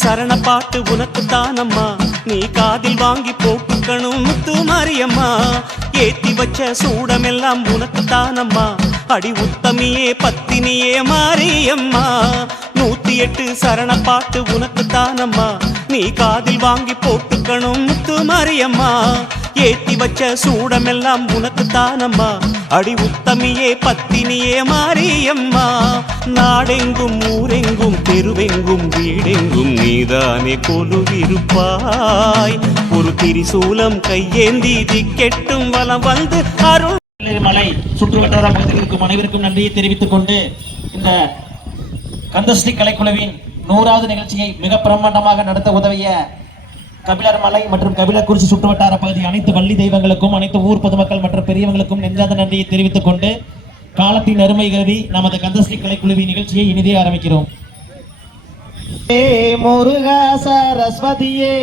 சரண பாட்டு உனக்கு தானம்மா, நீ காதில் வாங்கி போட்டுக்கணும் முத்து மாரியம்மா. ஏத்தி வச்ச சூடமெல்லாம் உனக்கு தானம்மா, அடி உத்தமியே பத்தினியே மாரியம்மா. 108 சரண பாட்டு உனக்கு தானம்மா, நீ காதில் வாங்கி போட்டுக்கணும் முத்து மாரியம்மா. ஏத்தி வச்ச சூடமெல்லாம் உனக்கு தானம்மா, அடி உத்தமியே பத்தினியே மாரியம்மா. நாடெங்கும் ஊரெங்கும் தெருவெங்கும் வீடெங்கும் நீதானே கொலுவிருப்பாய். ஒரு திரிசூலம் கையேந்தி திக்கெட்டும் வலம் வந்து அருள். மலை சுற்றுவட்டார பகுதியில் இருக்கும் அனைவருக்கும் நன்றியை தெரிவித்துக் கொண்டு இந்த கந்தஸ்ரீ கலைக்குழுவின் 100வது நிகழ்ச்சியை மிக பிரம்மாண்டமாக நடத்த உதவிய கபிலர் மலை மற்றும் கபிலக்குறிச்சி சுற்றுவட்டார பகுதி அனைத்து வள்ளி தெய்வங்களுக்கும் அனைத்து ஊர் பொதுமக்கள் மற்றும் பெரியவங்களுக்கும் நெஞ்சாத நன்றியை தெரிவித்துக் கொண்டு காலத்தின் அருமை கருதி நமது கந்தஸ்ரீ கலைக்குழுவின் நிகழ்ச்சியை இனிதே ஆரம்பிக்கிறோம். முருகா சரஸ்வதியே,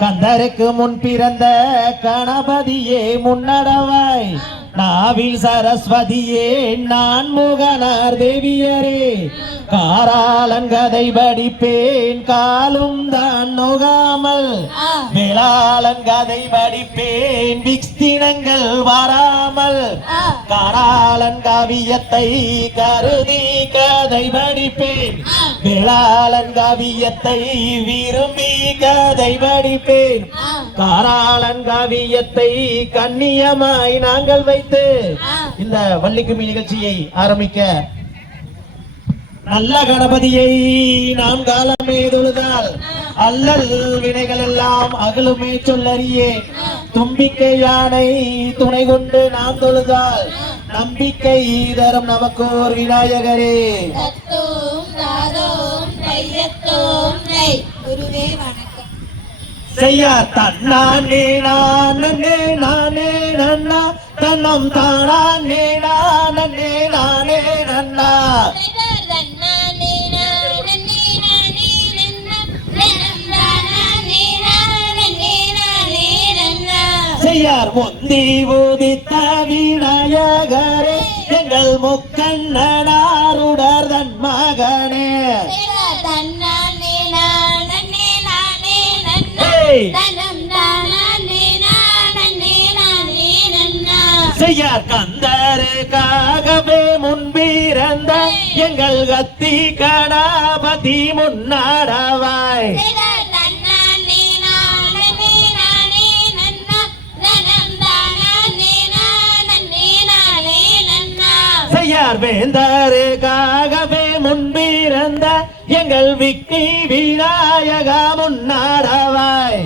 கந்தருக்கு முன் பிறந்த கணபதியே முன்னடவாய். நாவில் சரஸ்வதியே நான் முகனார் தேவியரே, காராளன் கதை படிப்பேன் காலும் தான் நோகாமல். வேளாளன் கதை படிப்பேன் விக்ஸ்தினங்கள் வராமல். காராளன் காவியத்தை கருதி கதை படிப்பேன், வேளாளன் காவியத்தை விரும்பி கதை படிப்பேன். காராளன் காவியத்தை கண்ணியமாய் நாங்கள் வைத்து இந்த வள்ளிக்கும்மி நிகழ்ச்சியை ஆரம்பிக்க, நல்ல கணபதியை நாம் காலமே தொழுதால் அல்லல் வினைகள் எல்லாம் அகலுமே சொல்லறியே. தும்பிக்கை யானை துணை கொண்டு நாம் தொழுதால் நம்பிக்கை தரும் நமக்கோர் விநாயகரே. செய்யார் தன்னானே நானே நானே நன்னா, தன்னம் தானே நானே நானே நன்னா. செய்யார் முந்தி உதித்த விநாயகரே, எங்கள் முக்கண்ணனாருடர் தன் மகனே. செய்யார் கந்தருக்காகவே முன்பிறந்த எங்கள் கத்தி கணபதி முன்னாடவாய். செய்யார் வேந்தருக்காகவே முன்பிறந்த எங்கள் விக்கி விநாயகா முன்னாடவாய்.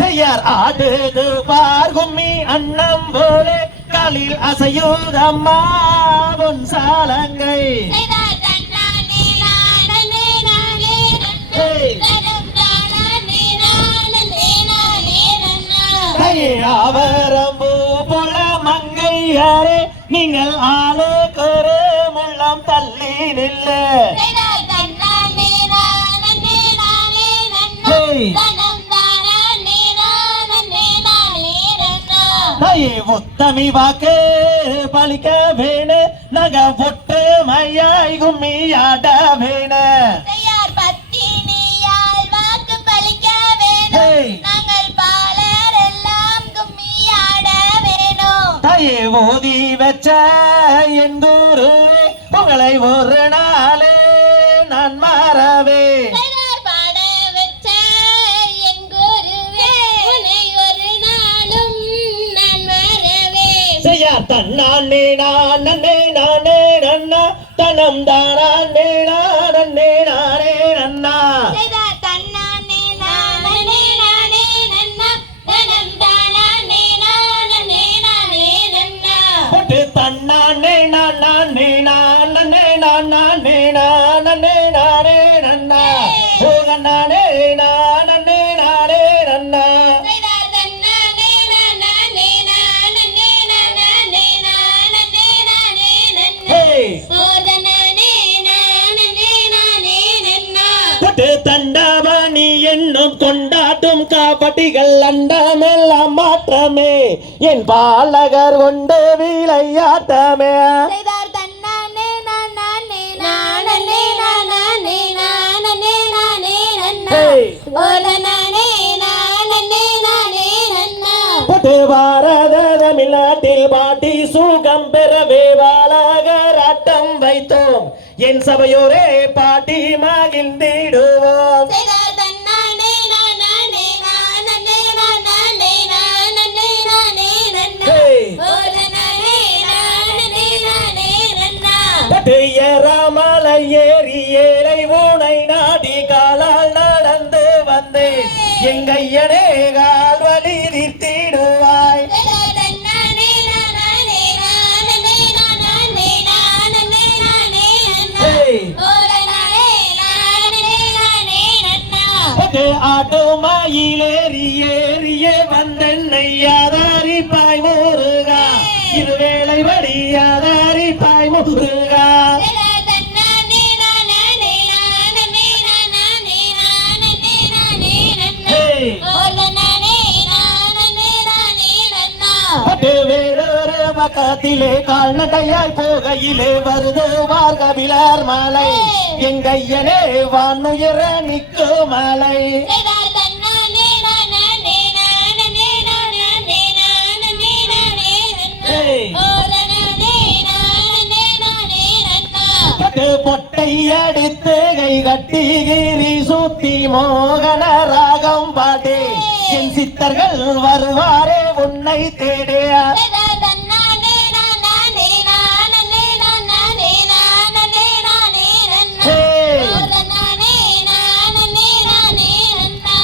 செய்யார் ஆடுது பார்கும்மி அன்னம் போலே காலில் அசையோதம்மா பொன் சாலங்கை. ஆவரம்பூ புல மங்கையாரே, நீங்கள் ஆளுக்கொரு முள்ளம் தள்ளி நில்ல. உத்தமி வாக்கு பலிக்க வேணு, நக பொட்டு மையாய் கும்மியாட வேணு. ஓதி வச்ச என் குரு உங்களை ஒரு நாளே நான் மாறவே. தன்னானே நானே நானே நன்னா, தனம் தானே நானே நானே நன்னா. தன்னானே நானே நானே நானே நானே நானே நன்னா, நானே நானே நானே நன்னா. பட்டு தண்டவனி என்னும் கொண்டாட்டும் காப்பட்டிகள் அண்டமெல்லாம் மாற்றமே என் பாலகர் கொண்டு விளையாட்டமே செய்தார் தன்னானே நானே நானே நானே நானே நானே நன்னா ஓல நானே நானே நானே நன்னா பட்டு பாரத தமிழ்நாட்டில் பாட்டி சுகம் பெறவே பாலகராட்டம் வைத்தோம் என் சபையோரே பாட்டி மகிழ்ந்திடுவோம் செய்தார் தன்னானே நானே நானே நானே நானே நானே நன்னா ஓல நானே நானே நன்னா ராமலை ஏறி ஏழை ஊனை நாடி காலால் நடந்து வந்தேன் எங்கையனே கால் வலி நிறுத்திடுவாய் செய்தார் தன்னானே நானே நானே நானே நானே நன்னா ஓல நானே நானே நன்னா ஆட்டுமாயிலேறி ஏறியே வந்தென்னை ஆதாரிப்பாய் முருகா இருவேளை வடியாதாரிப்பாய் முருகா செய்தார் தன்னானே நானே நானே நானே நன்னா ஓல நானே நானே நன்னா வேறொரு பக்கத்திலே கால்நடையாய் போகையிலே வருது கபிலர் மலை எங்கையனே வானுயர நிற்கு மலை செய்தார் தன்னானே நானே நானே நானே நானே நன்னா ஓல நானே நானே நன்னா பொட்டை அடித்து கை கட்டி கிரி சுத்தி மோகன ராகம் பாடி என் சித்தர்கள் வருவாரே உன்னை தேடியா செய்தார் தன்னானே நானே நானே நானே நன்னா ஓல நானே நானே நன்னா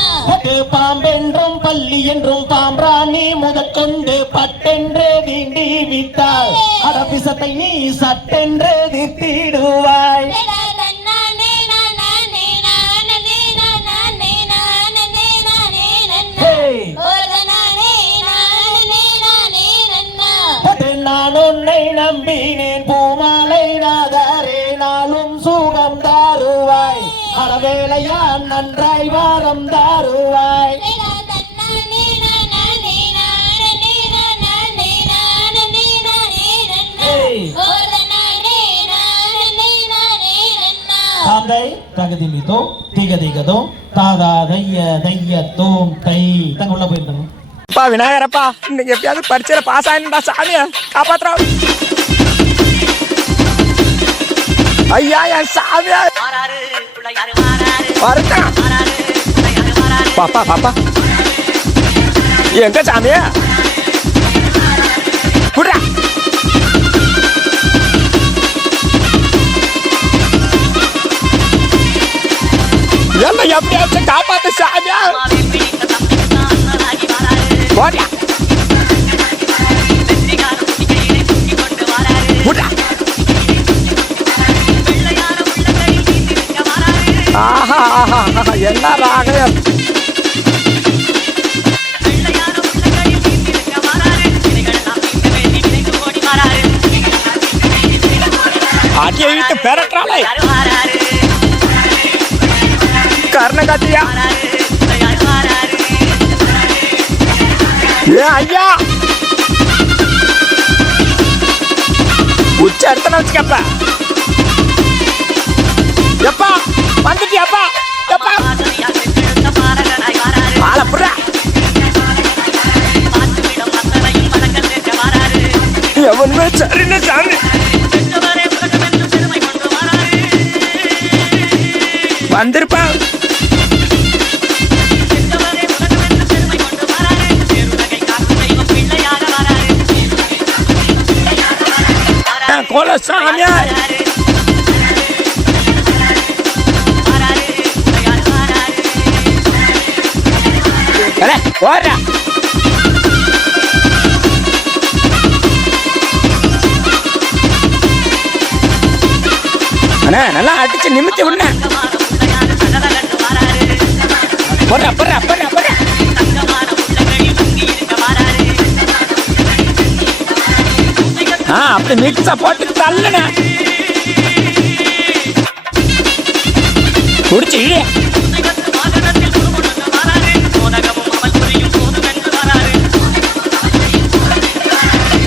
பாம்பென்றும் பள்ளி என்றும் பாம்ராணி முதற்கொண்டு பட்டென்று தீண்டி விட்டாள் அடபிசத்தை நீ சட்டென்று திட்டிடுவாய் செய்தார் தன்னானே நானே நானே நானே நன்னா ஓல நானே நானே நன்னா நான் உன்னை நம்பினேன் பூமாலை நாதாரே நாளும் சுகம் தாருவாய் அறவேளையா நன்றாய் வாரம் தாருவாய் செய்தார் தன்னானே நானே நன்னா ஓல நானே நானே நன்னா தாந்தை தகுதிமிதோ திகதிகதோ தாதா தைய தோம் தை தங்க உள்ள போயிருந்தோம் அப்பா விநாயகரப்பா இன்னைக்கு எப்படியாவது பரீட்சையில பாஸ் ஆயிடும்டா சாமியா காப்பாத்துறா ஐயா என் சாமியா வருத்தா பாப்பா பாப்பா எங்க சாமியா குடுறா என்ன எப்படியாச்சும் காப்பாத்து சாமியா போடியா குடுறா ஆஹா ஆஹா ஆஹா என்ன ராகம் அடியை இழுத்து பெறட்டாளே கர்ணகத்தியா ஏ ஐயா உச்ச எடுத்தன வச்சுக்கப்ப எப்பா வந்துட்டியாப்பா எப்பா ஆளப்புறா எவனுமே சரின்னு சாமி வந்திருப்பா கோல சாமியா ஓடுறா அண்ணா நல்லா அடிச்சு நிமித்தி விடுன போடுறா போடுறா போடுறா போடுறா அப்படி மிக்ஸா போட்டு தள்ளுன குடிச்சு இழு.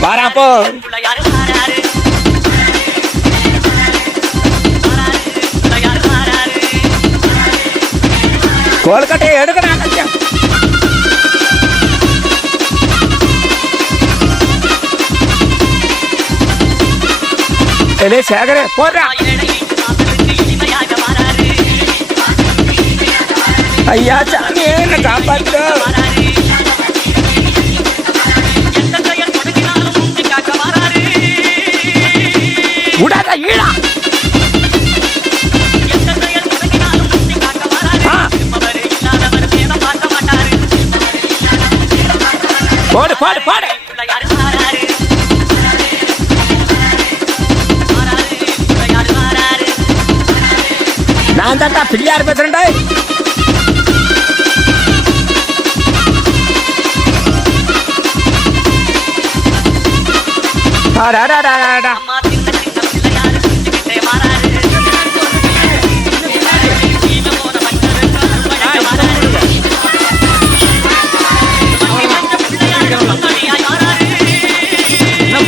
வாராப்போ கோல்கட்டையை எடுக்கணும் கட்சியம். எலே சேகரே போடுறா. ஐயா சாமி என்ன காப்பாத்து. விடாத ஈழா. போடு போடு போடு. நான் தான்டா பிள்ளையார் பேசுறேன்டா. அடாடாடாடா.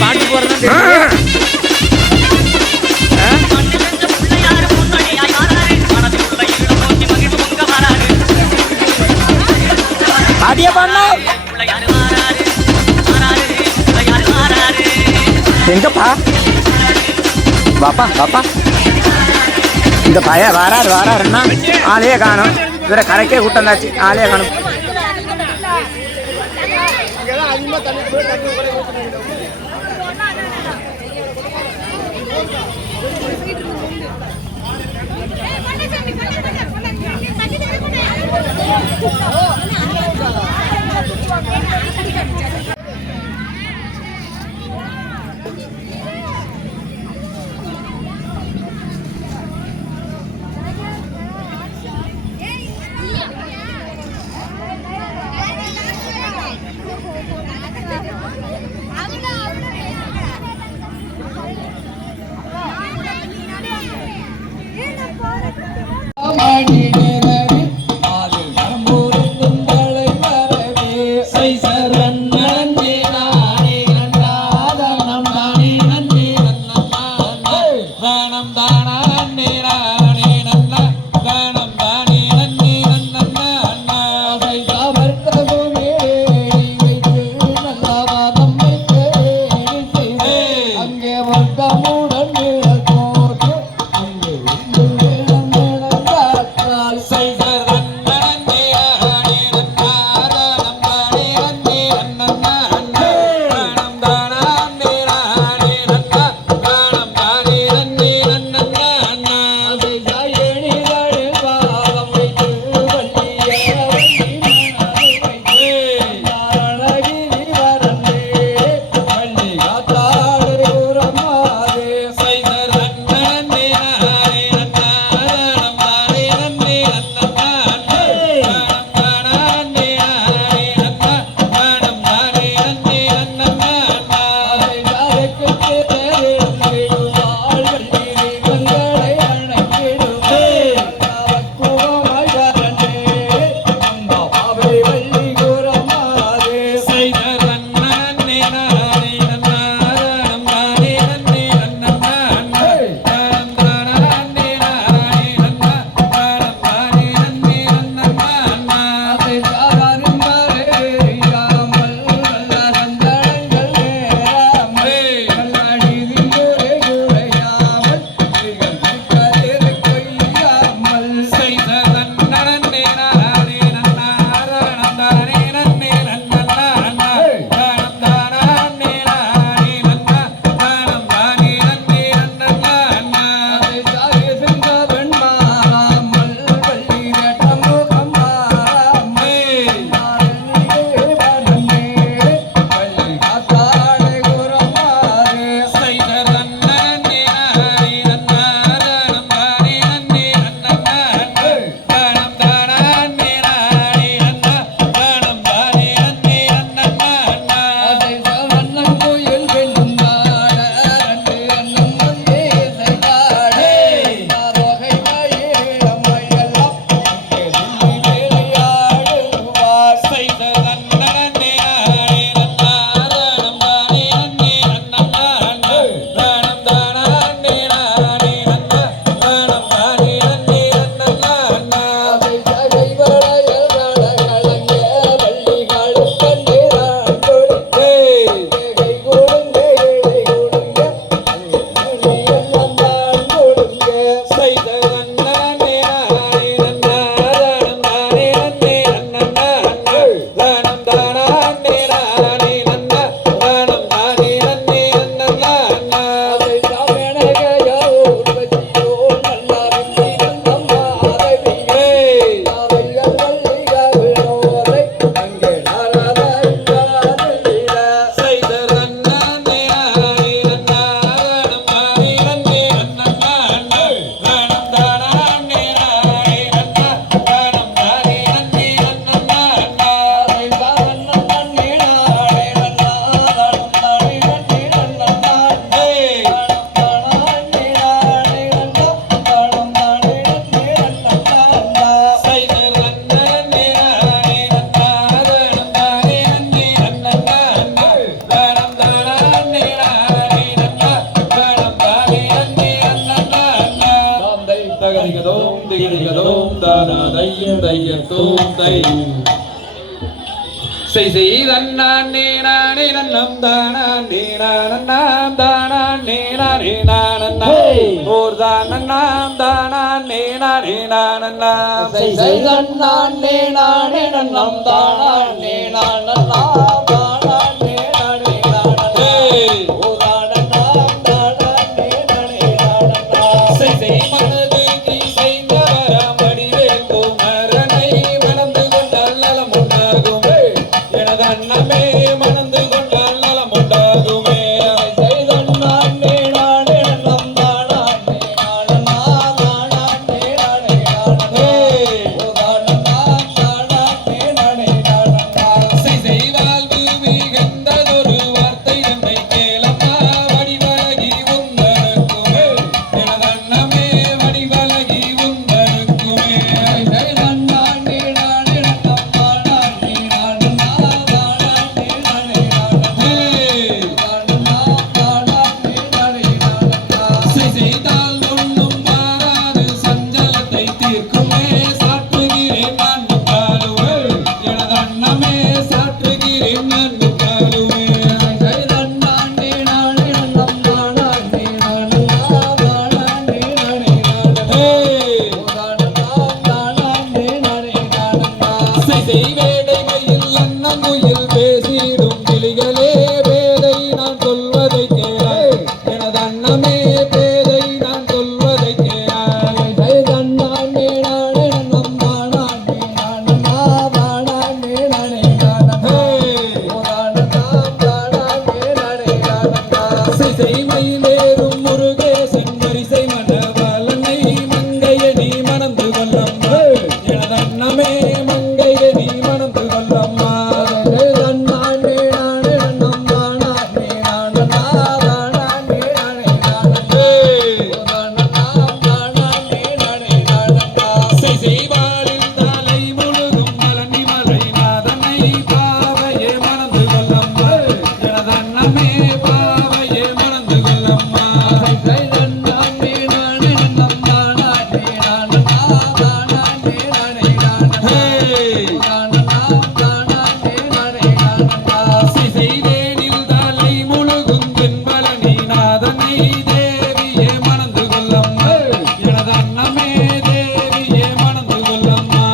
பாட்டு போறதா பாடிய பாடா. எங்கப்பா வாப்பா வாப்பா. இந்த பைய வாராருன்னா ஆளையே காணும். இவரை கரைக்கே கூட்டந்தாச்சு, ஆளையே காணும். தையத்தோம் தானா தையம் தையத்தோம் தை செய் தன்னானே நானே நன்னம் தானானே நானன்னாம் தானானே நானே நானன்னா ஓர் தானன்னாம் தானானே நானே நானன்னாம் செய் தன்னானே நானே நன்னம் தானானே நானன்னாம் தானானே நானே நானன்னா ஓ தானன்னாம் தானானே நானே நானன்னா செய் மனது நீ செய்தவர மடிவேல் குமரனை மணந்து கொண்டால் நலம் உண்டாகுமே எனது அண்ணமே மணந்து கொண்டால் நலம் உண்டாகுமே செய் தன்னானே நானே நன்னம் தானானே நானன்னாம் தானானே நானே நானன்னா ஓ தானன்னாம் தானானே நானே நானன்னா செய் வாழ்வு மிகுந்ததொரு வார்த்தை நம்மை கேளம்மா வடிவழகி உந்தனுக்குமே எனது அண்ணமே வடிவழகி உந்தனுக்குமே செய் தன்னானே நானே நன்னம் தானானே நானன்னாம் தானானே நானே நானன்னா செய்தால் ஒன்றும் மாறாது சஞ்சலத்தை தீர்க்குமே சாற்றுகிறேன் நான் முக்காலுவே எனது அண்ணமே சாற்றுகிறேன் நான் முக்காலுவே செய்வேடை மயில் அன்னங்குயில் பேசிடும் கிளிகளே வேதை நான் சொல்வதை கேளாய் எனது அண்ணமே பேதை நான் சொல்வதை கேளாய் செய்மையிலேறும் முருகேசன் வரிசை மனவலனை மங்கைய நீ மணந்து கொள்ளம்மா எனது அண்ணமே மங்கைய நீ மணந்து கொள்ளம்மா செய்வாரில் தலை முழுதும் மலனி மலை நாதனை பாவையே மணந்து கொள்ளம்மா எனது அண்ணமே பாவையே மணந்து கொள்ளம்மா செய்தேனில் தலை முழுகும் தென்பலனி நாதனை தேவியே மணந்து கொள்ளம்மா எனது அண்ணமே தேவியே மணந்து கொள்ளம்மா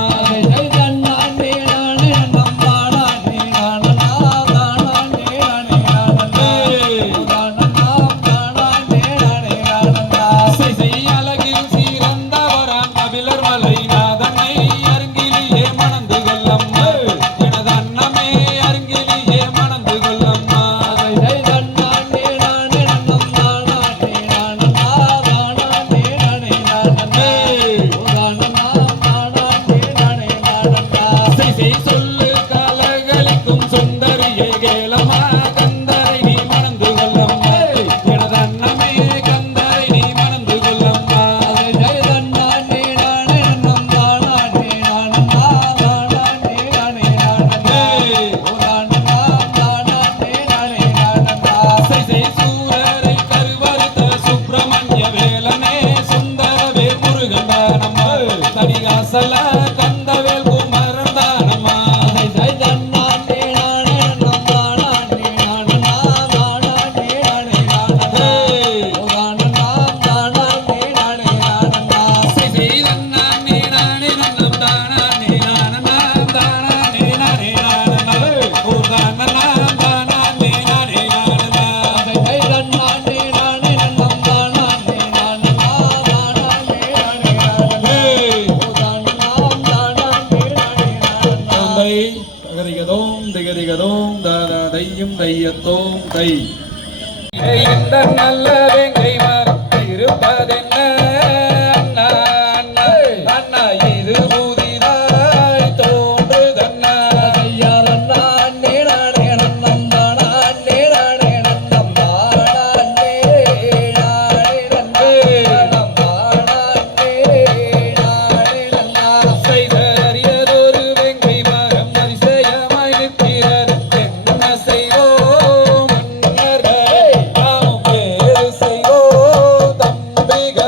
செய் அழகில் சீரந்தவராம் கபிலர் மலை நாதனை அருங்கிலியே மணந்து கொள்ளம்மா எனது அண்ணமே அருங்கிலியே மணந்து கொள்ளம்மா செய் சொல்லு கலகளிக்கும் சுந்தரியே கேளம்மா கந்தரை நீ மணந்து கொள்ளம்மா எனது அண்ணமே கந்தரை நீ மணந்து கொள்ளம்மா செய் சூரரை கருவறுத்த சுப்பிரமணிய வேலனே சுந்தரவே முருகன் தானம்மா தடிகாசல கந்தவேல் குமரன் தானம்மா செய் தன்னானே நானே நன்னம் தானானே நானன்னாம் தானானே நானே நானன்னா ஓ தானன்னாம் தானானே நானே நானன்னா தை தகதிகதோம் திகதிகதோம் தாதா தையும் தையத்தோம் தை இந்த நல்ல வேங்கை மரம் இருப்பதென்ன அண்ணா அண்ணா அண்ணா இது புதிதாய் தோன்றுதண்ணா செய்தறியதொரு வேங்கை மரம் அதிசயமாய் நிற்கிறது என்ன செய்வோம் மன்னர்களே நாம் வேறு செய்வோம் தம்பிகள்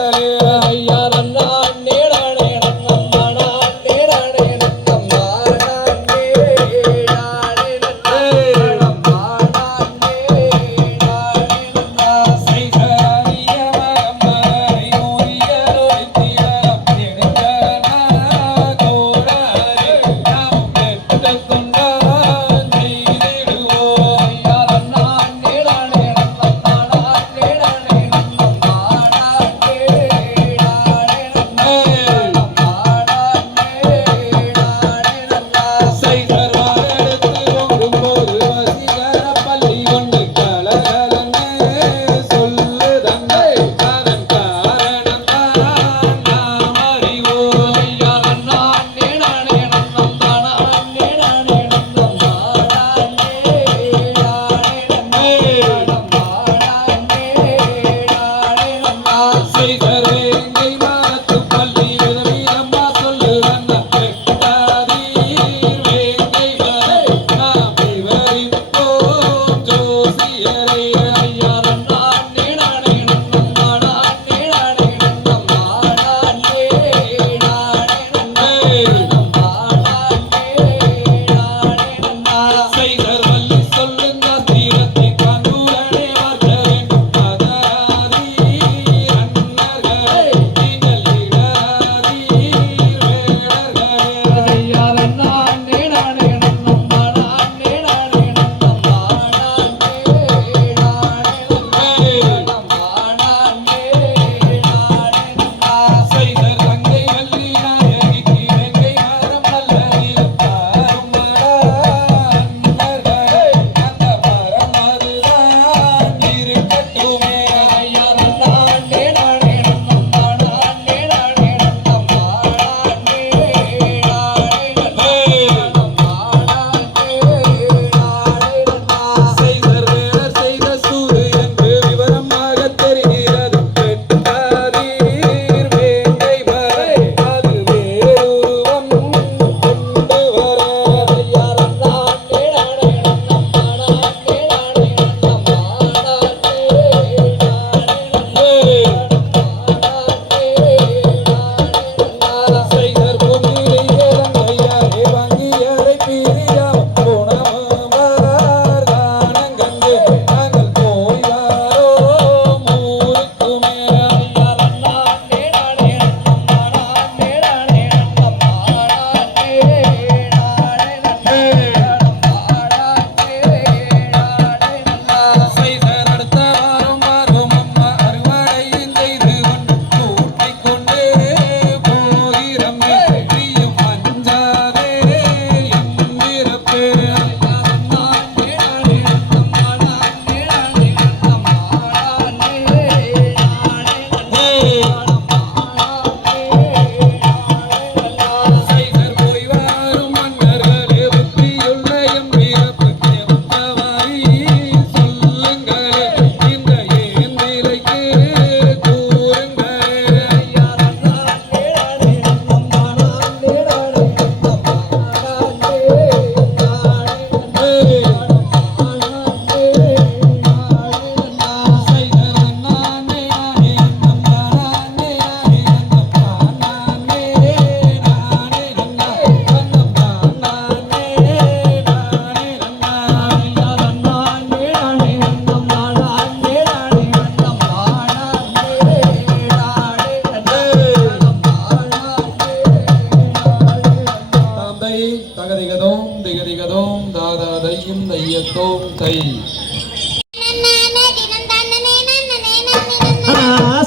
தகதிகதோம் திகதிகதோம் தாதா தையும் தையத்தோம் தை.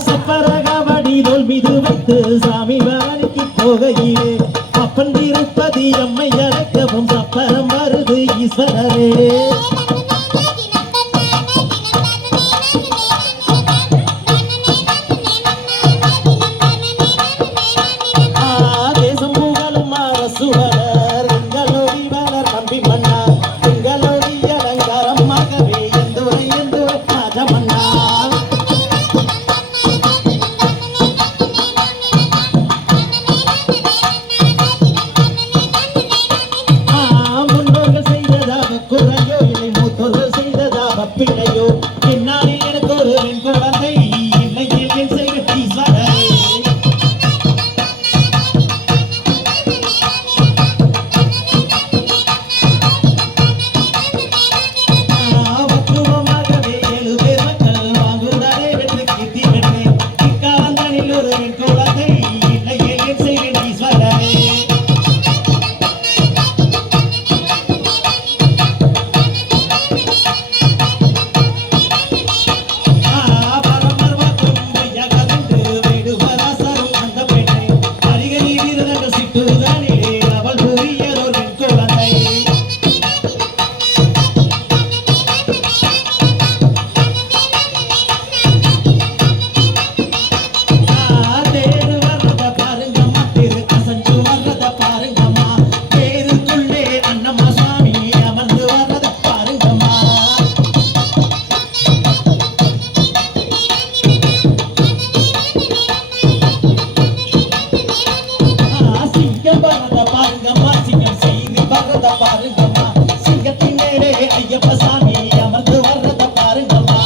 சப்பரகவடி தோல் மீது வைத்து சாமி வாணிக்கு போகையிலே அப்பன் திருப்பதி அம்மை அழைக்கவும் சப்பரம் வருது ஈஸ்வரரே. தேசம் புகழும் அரசுவலர் எங்களோடி வளர் நம்பி மன்னா எங்களோடி அலங்காரமாகவே எந்துரை எந்துரை ராஜமன்னா. முன்னோர்கள் செய்ததாக குறையோ இல்லை மூத்தோர்கள் செய்ததாக பிள்ளையோ என்னாலில் எனக்கு ஒரு பெண் குழந்தை இல்லையில் என் செய்த ஈஸ்வரரே. வக்குவமாகவே 7 பேர் மக்கள் வாங்குதாரே வெற்றி கீர்த்தி வெற்றி இக்காலந்தனில் ஒரு பெண் குழந்தை இல்லையில் என் செய்த ஈஸ்வரரே. பரமர் வாக்கும் வையகமென்று வேடுவராசரும் அந்த பெண்ணை அரிகை வீரர்கள் சிட்டுதனிலே அவள் புரியதோர் பெண் குழந்தை. தேரு வர்றத பாருங்கம்மா திரு அசஞ்சு வர்றத பாருங்கம்மா தேருக்குள்ளே அண்ணம்மா சுவாமி அமர்ந்து வர்றத பாருங்கம்மா. சிங்கம் வர்றத பாருங்கம்மா சிங்கம் செய்தி வர்றத பாருங்கம்மா சிங்கத்தின் மேலே ஐயப்ப சாமி அமர்ந்து வர்றத பாருங்கம்மா.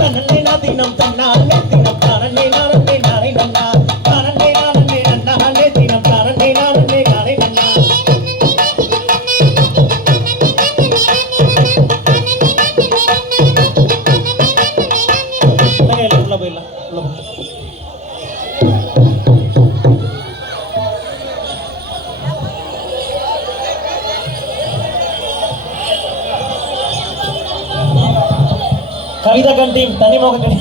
தன்னே தினம் தன்னாலே தினம் தானே நானே நானே நன்னா தானே நானே நன்னாலே தினம் தானே நானே நானே நன்னா. உள்ள போயிடலாம் உள்ள போ. கவிதா கண்டீன் தனிமுக கண்டி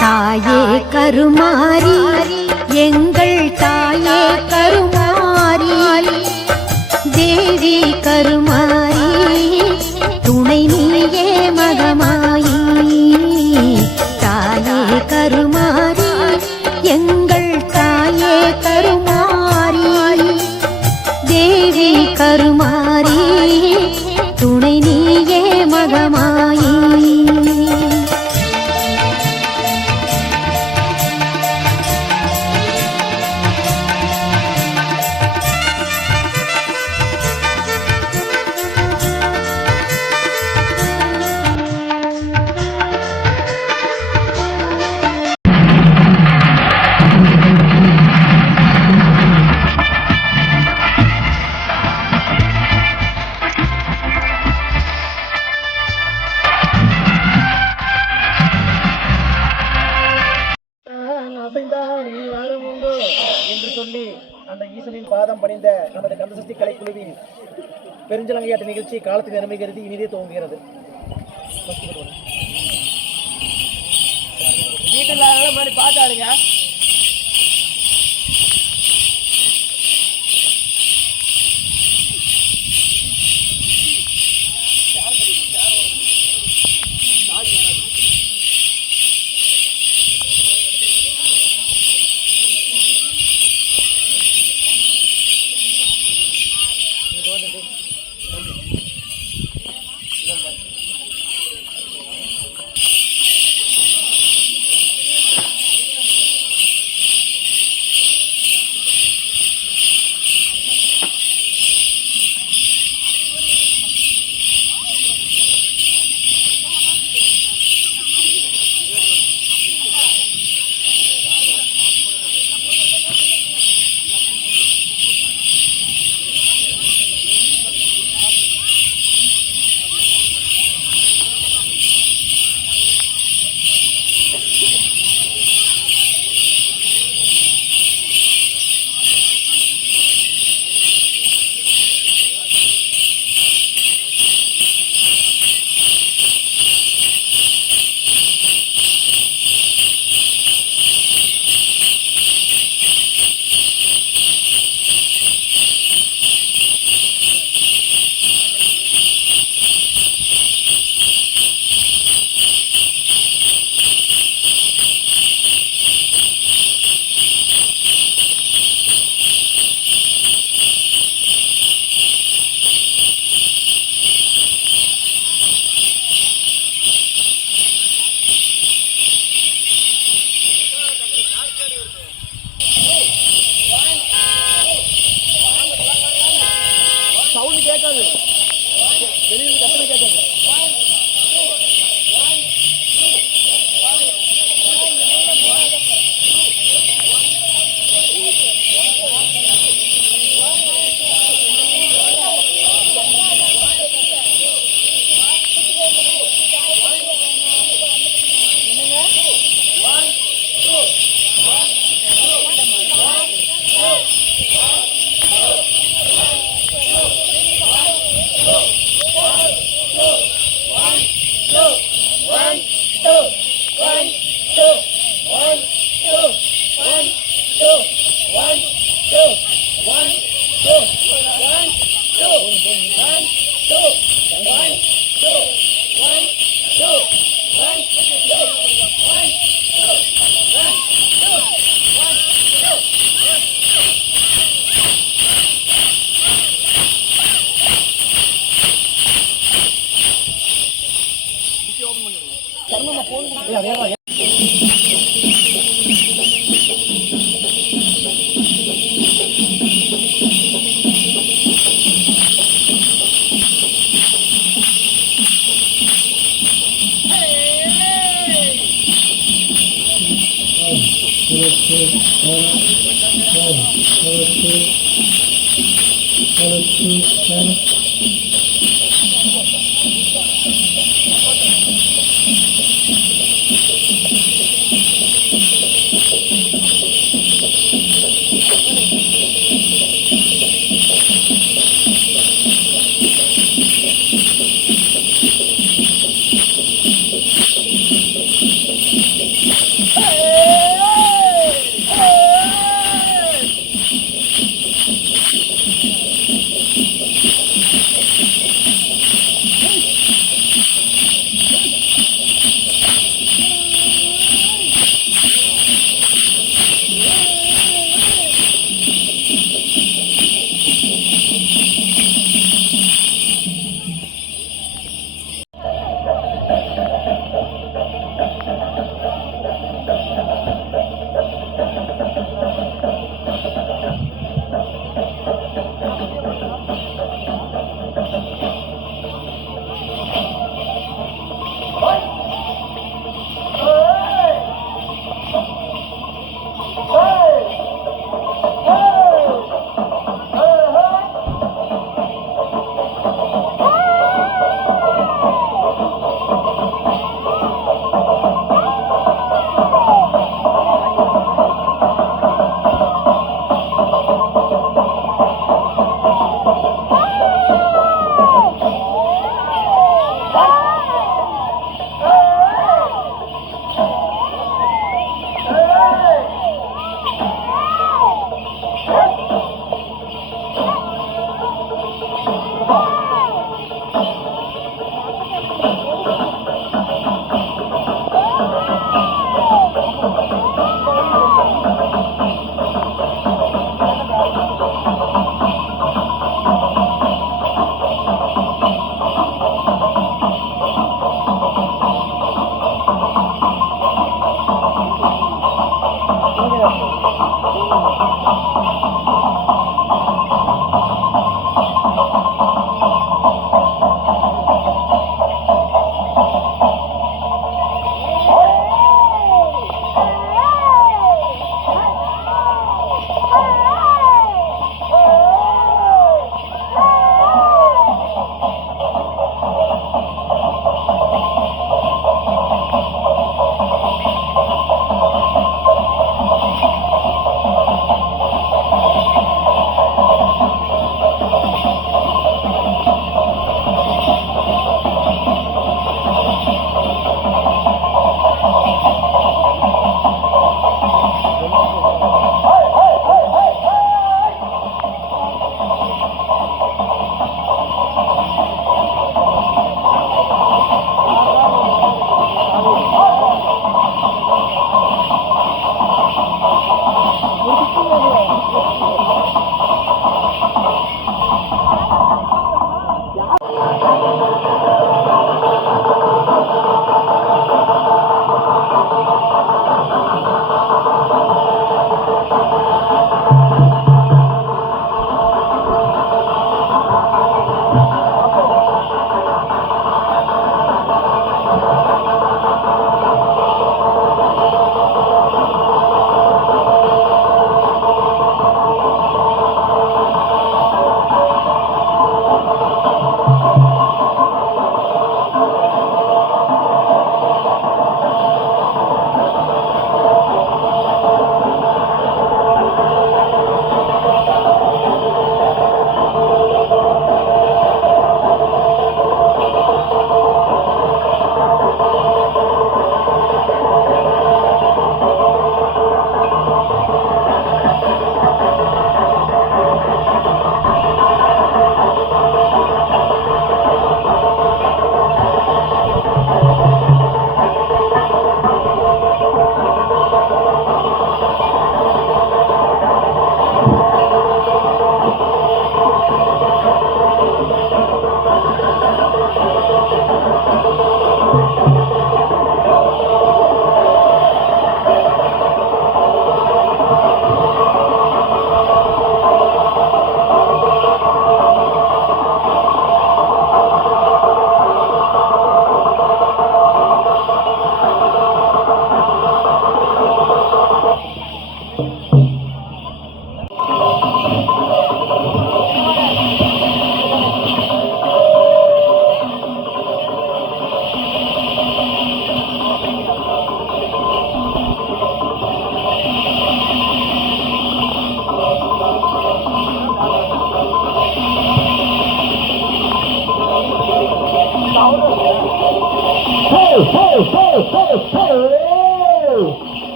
தாயே கருமாரி எங்கள் தாயே கருமாரி தேவி கருமாரி துணை நீயே மகமாயி தாயே கருமாரி எங்கள் தாயே கருமாரி தேவி கருமாரி துணை நீயே மகமாயி ஈசனின் பாதம் பணிந்த நமது கந்தசஷ்டி கலைக்குழுவின் பெருஞ்சலங்கையாட்ட நிகழ்ச்சி காலத்தின் நிலைமை கருதி இனிதே துவங்குகிறது. வீட்டில் மாதிரி பார்த்தாருங்க.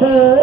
Hey!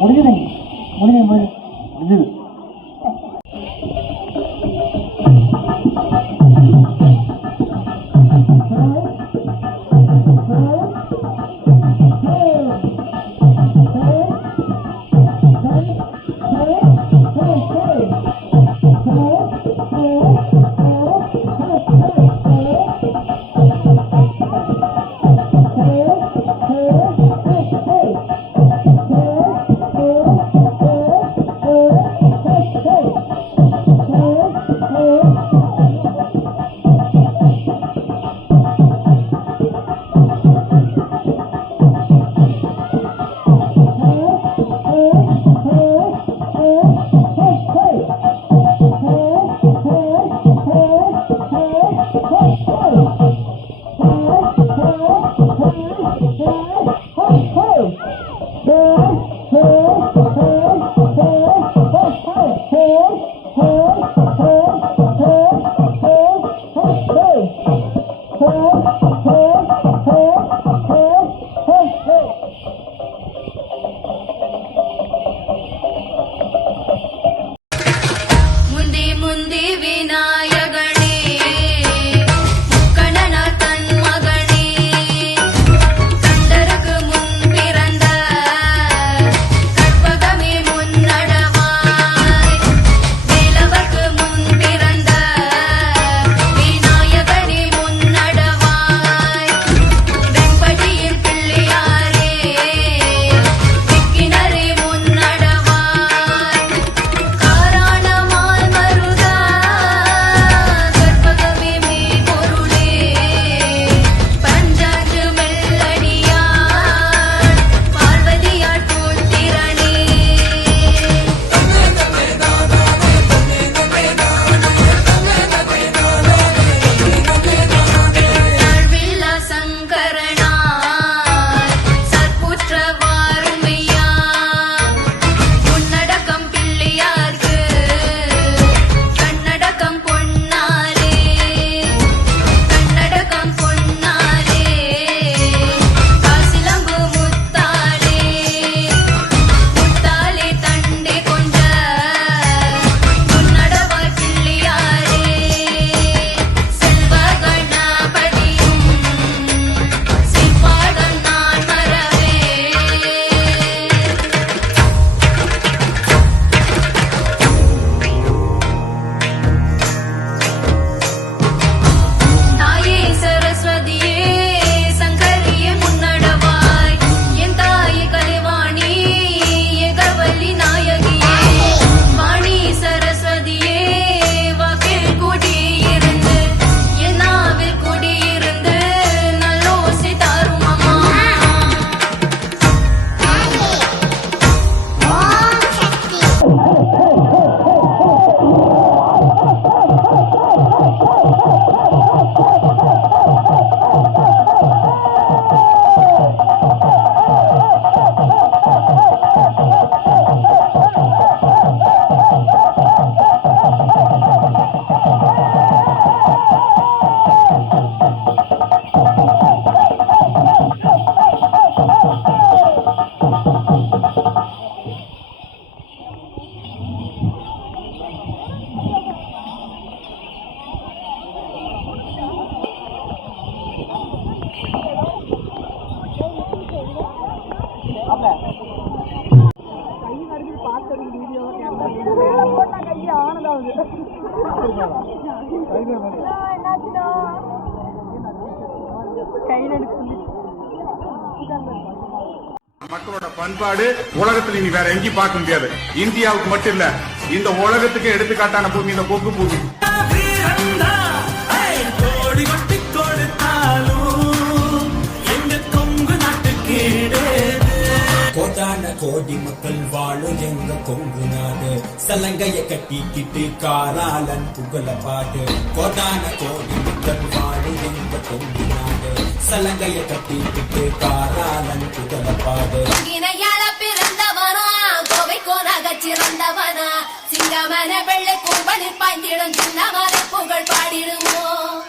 முடிஞ்சது. மக்களோட பண்பாடு உலகத்துல நீ வேற எங்கேயும் பார்க்க முடியாது. இந்தியாவுக்கு மட்டும் இல்ல, இந்த உலகத்துக்கு எடுத்துக்காட்டான பூமி இந்த கொங்கு பூமி. கோடான கோடி மக்கள் வாழும் எங்க கொங்கு நாடு, சலங்கைய கட்டிக்கிட்டு காராளன் புகழ பாடு. கோடான கோடி மக்கள் வாழும் எங்க கொங்கு நாடு, சலங்கைய கட்டிக்கிட்டு காராளன் புகழ பாடு. இணையால பிறந்தவனா கோவை கோனாக சிறந்தவனா, சிங்கமன வெள்ளை கூம்பனில் பாய்ந்திடும் சின்னமன புகழ் பாடிடுவோம்.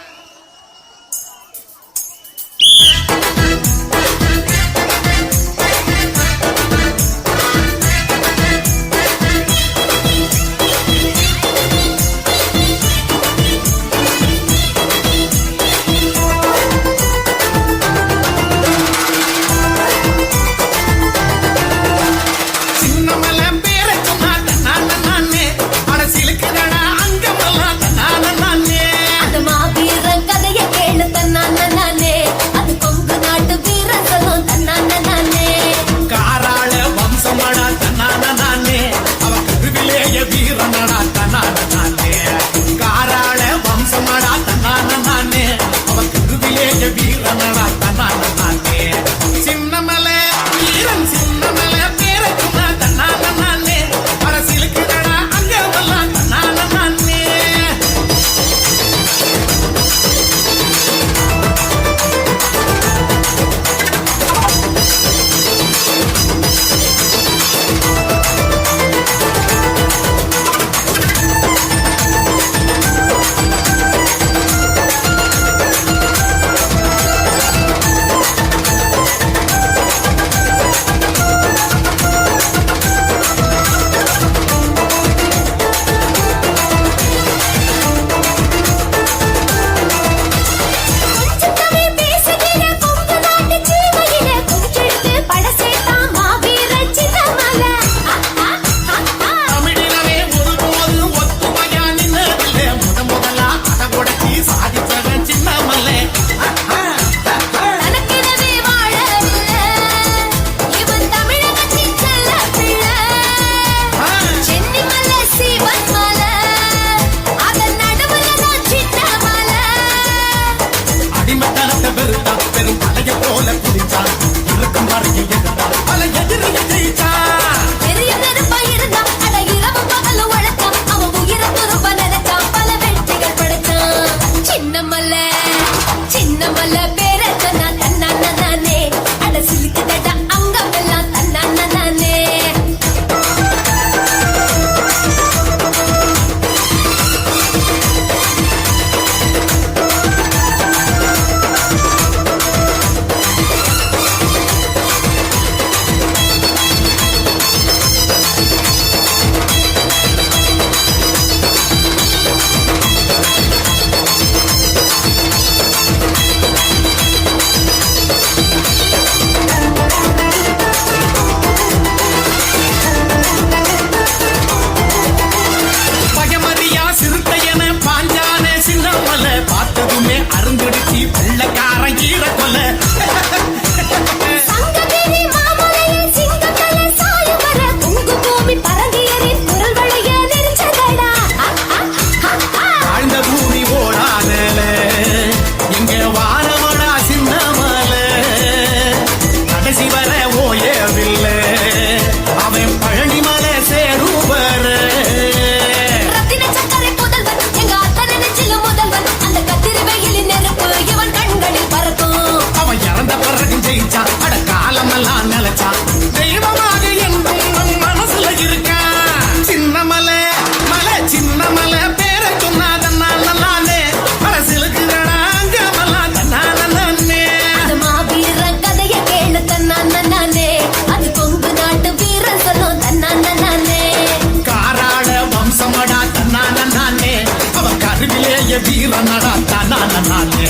வீரனடா தன்னானே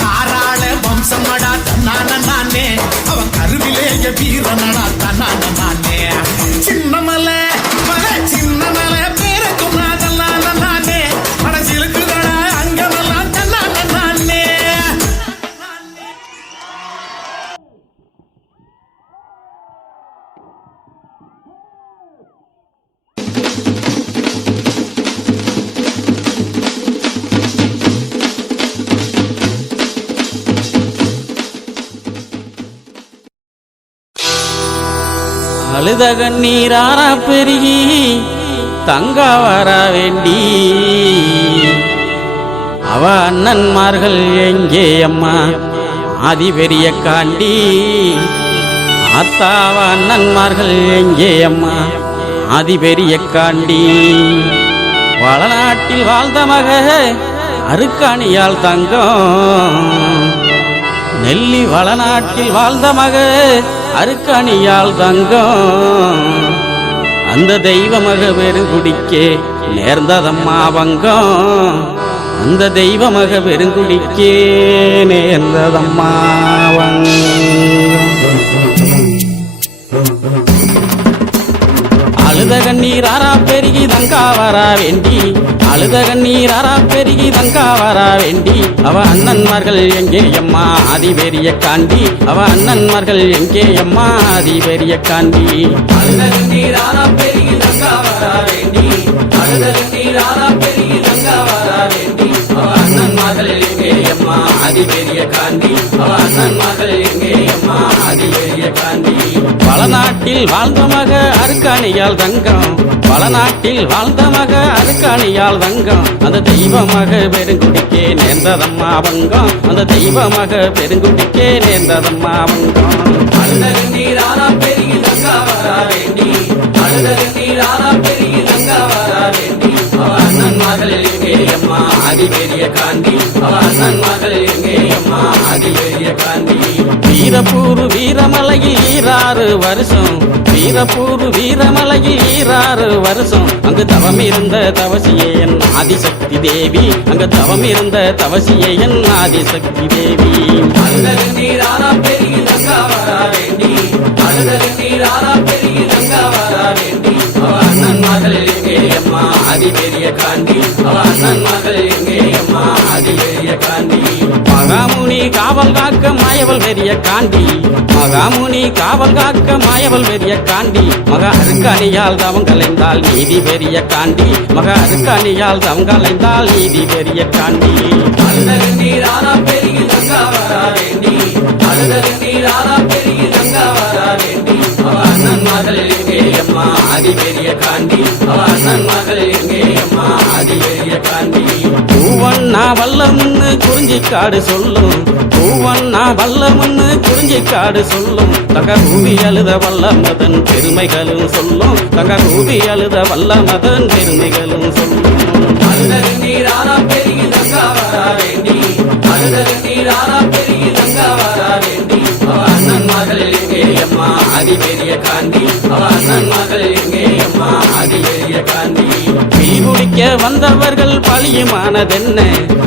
காராள வம்சமடா தன்னானே அவன் கருவிலேய வீரனடா தன்னானே சின்னமலை சின்னமலை பேருக்கும் நானே மனசிலுக்குதடா அங்கமெல்லாம் தன்னானே. அழுத கண்ணீராரா பெருகி தங்கா வர வேண்டி அவ அண்ணன்மார்கள் எங்கே அம்மா ஆதி பெரிய காண்டி ஆத்தாவ அண்ணன்மார்கள் எங்கே அம்மா ஆதி பெரிய காண்டி வளநாட்டில் வாழ்ந்த மக அருக்காணியால் தங்கம் நெல்லி வளநாட்டில் வாழ்ந்த மக அருக்காணியால் தங்கம் அந்த தெய்வமக பெருங்குடிக்கே நேர்ந்ததம்மா வங்கம் அந்த தெய்வமக பெருங்குடிக்கே நேர்ந்ததம்மா வங்கம். அழுத கண்ணீராரா பெருகி தங்கா வரா வேண்டி அழுத கண்ணீராரா பெருகி தங்கா வரா வேண்டி அவ அண்ணன்மார்கள் எங்கே அம்மா ஆதி பெரிய காண்டி அவ அண்ணன்மார்கள் எங்கே அம்மா ஆதி பெரிய காண்டி அழுத கண்ணீராரா பெருகி தங்கா வரா வேண்டி அழுத கண்ணீராரா பெருகி தங்கா வரா வேண்டி அவ அண்ணன்மார்கள் எங்கே அம்மா ஆதி பெரிய காண்டி அவ அண்ணன்மார்கள் எங்கே அம்மா ஆதி பெரிய காண்டி வளநாட்டில் வாழ்ந்த மக அருக்காணியால் தங்கம் வளநாட்டில் வாழ்ந்த மக அருக்காணியால் தங்கம் அந்த தெய்வமக பெருங்குடிக்கே நேர்ந்ததம்மா வங்கம் அந்த தெய்வமக பெருங்குடிக்கே நேர்ந்ததம்மா வங்கம். அழுத கண்ணீராரா பெருகி தங்கா வரா வேண்டி அழுத கண்ணீராரா பெருகி தங்கா வரா வேண்டி அவ அண்ணன்மார்கள் எங்கே அம்மா ஆதி பெரிய காண்டி அவ அண்ணன்மார்கள் எங்கே அம்மா ஆதி பெரிய காண்டி வீரப்பூர் வீரமலையில் 6 வருஷம் வீரப்பூர் வீரமலையில் 6 வருஷம் அங்கு தவம் இருந்த தவசியே என் ஆதிசக்தி தேவி அங்கு தவம் இருந்த தவசியே என் ஆதிசக்தி தேவி அழுத கண்ணீராரா பெருகி தங்கா வரா வேண்டி அழுத கண்ணீராரா பெருகி தங்கா வரா வேண்டி அவ அண்ணன்மார்கள் எங்கே அம்மா ஆதி பெரிய காண்டி அவ அண்ணன்மார்கள் எங்கே அம்மா ஆதி பெரிய காண்டி மகாமுனி காவல் காக்க மாயவள் பெரிய காண்டி மகாமுனி காவல் காக்க மாயவள் பெரிய காண்டி மக அருக்காணியால் தவம் கலைந்தால் நீதி பெரிய காண்டி மக அருக்காணியால் தவம் கலைந்தால் நீதி பெரிய காண்டி அழுத கண்ணீராரா பெருகி தங்கா வரா வேண்டி அழுத கண்ணீராரா பெருகி தங்கா வரா வேண்டி அவ அண்ணன்மார்கள் எங்கே அம்மா ஆதி பெரிய காண்டி அவ அண்ணன்மார்கள் எங்கே அம்மா ஆதி பெரிய காண்டி பூவண்ணா வல்லமுன்னு குறிஞ்சிக்காடு சொல்லும் பூவண்ணா வல்லமுன்னு குறிஞ்சிக்காடு சொல்லும் தங்க கூவி அழுத வல்லமதன் பெருமைகளும் சொல்லும் தங்க கூவி அழுத வல்லமதன் பெருமைகளும் சொல்லும் அழுத கண்ணீராரா பெருகி தங்கா வரா வேண்டி அழுத கண்ணீராரா பெருகி தங்கா வரா வேண்டி அவ அண்ணன்மார்கள் எங்கே அம்மா ஆதி பெரிய காண்டி அவ அண்ணன்மார்கள் எங்கே அம்மா ஆதி பெரிய காண்டி பிடிக்க வந்தவர்கள் பழியுமானதென்ன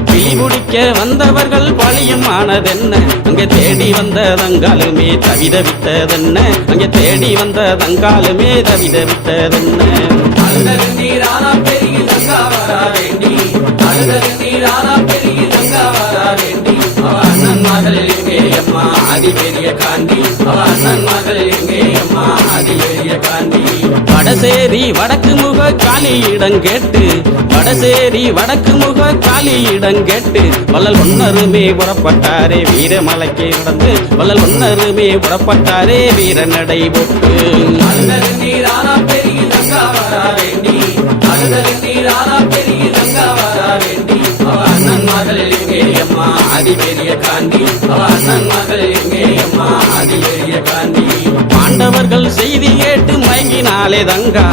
பிடிக்க வந்தவர்கள் பழியுமானதென்ன அங்கே தேடி வந்த தங்காலுமே தவிதவித்ததென்ன அங்கே தேடி வந்த தங்காலுமே தவிதவித்ததென்ன அழுத கண்ணீராரா பெருகி தங்கா வரா வேண்டி அழுத கண்ணீராரா பெருகி தங்கா வரா வேண்டி அவ அண்ணன்மார்கள் எங்கே அம்மா ஆதி பெரிய காண்டி அவ அண்ணன்மார்கள் எங்கே அம்மா ஆதி பெரிய காண்டி வடசேரி வடக்கு முக காளியிடம் கேட்டு வடசேரி வடக்கு முக காளியிடம் கேட்டு வள்ளல் ஒன்னருமே புறப்பட்டாரே வீரமலைக்கு நடந்து வள்ளல் ஒன்னருமே புறப்பட்டாரே வீர நடை போட்டு அழுத கண்ணீராரா பெருகி தங்கா வரா வேண்டி அழுத கண்ணீராரா பெருகி தங்கா வரா வேண்டி அவ அண்ணன்மார்கள் எங்கே அம்மா ஆதி பெரிய காண்டி அவ அண்ணன்மார்கள் எங்கே அம்மா ஆதி பெரிய காண்டி பாண்டவர்கள் செய்தி கேட்டு மயங்கினாலே தங்கா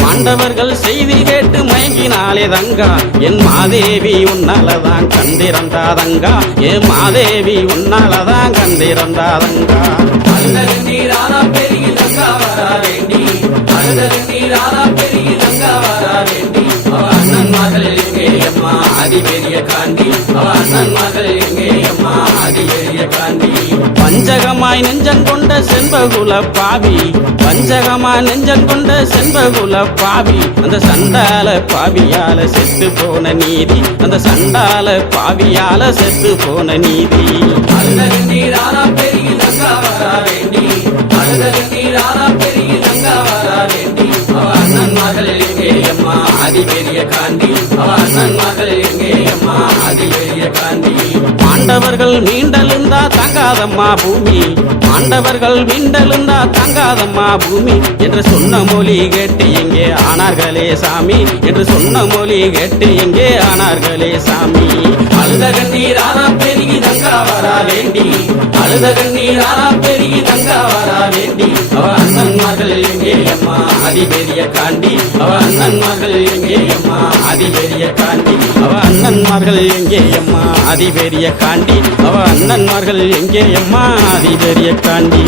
பாண்டவர்கள் செய்தி கேட்டு மயங்கினாலே தங்கா என் மாதேவி உன்னாலதான் கண்டிருந்தாதங்கா என் மாதேவி உன்னாலதான் கண்டிருந்தாதங்கா அழுத கண்ணீராரா பெருகி தங்கா வரா வேண்டி அழுத கண்ணீராரா பெருகி தங்கா வரா வேண்டி அவ அண்ணன்மார்கள் எங்கே அம்மா ஆதி பெரிய வஞ்சகமாய் நெஞ்சங்கொண்ட செண்பகுல பாவி, வஞ்சகமாய் நெஞ்சங்கொண்ட செண்பகுல பாவி, அந்த சண்டால பாவியால செத்து போன நீதி, அந்த சண்டால பாவியால செத்து போன நீதி. அழுதகு நீரானா பெருகி கங்கா வரா வேண்டி, அழுதகு நீரானா பெருகி கங்கா வரா வேண்டி, அவ அண்ணன் மகள் எங்கே அம்மா அதி பெரிய காண்டி, அவ அண்ணன் மகள் எங்கே அம்மா அதி பெரிய காண்டி. பாண்டவர்கள் மீண்டெழுந்தா தங்காதம்மா பூமி, பாண்டவர்கள் மீண்டெழுந்தா தங்காதம்மா பூமி என்று சொன்ன மொழி கேட்டு எங்கே ஆனார்களே சாமி, என்று சொன்ன மொழி கேட்டு எங்கே ஆனார்களே சாமி. அழுதகு நீரானா பெருகி கங்கா வரா வேண்டி, அழுதகு நீரானா பெருகி கங்கா வரா வேண்டி, அவ அண்ணன் மகள் எங்கே அம்மா அதி பெரிய காண்டி, அவ அண்ணன் மகள் எங்கே அம்மா அதி பெரிய காண்டி, அவ அண்ணன்மார்கள் எங்கே அம்மா அதி பெரிய காண்டி, அவ அண்ணன்மார்கள் எங்கே அம்மா அதி பெரிய காண்டி.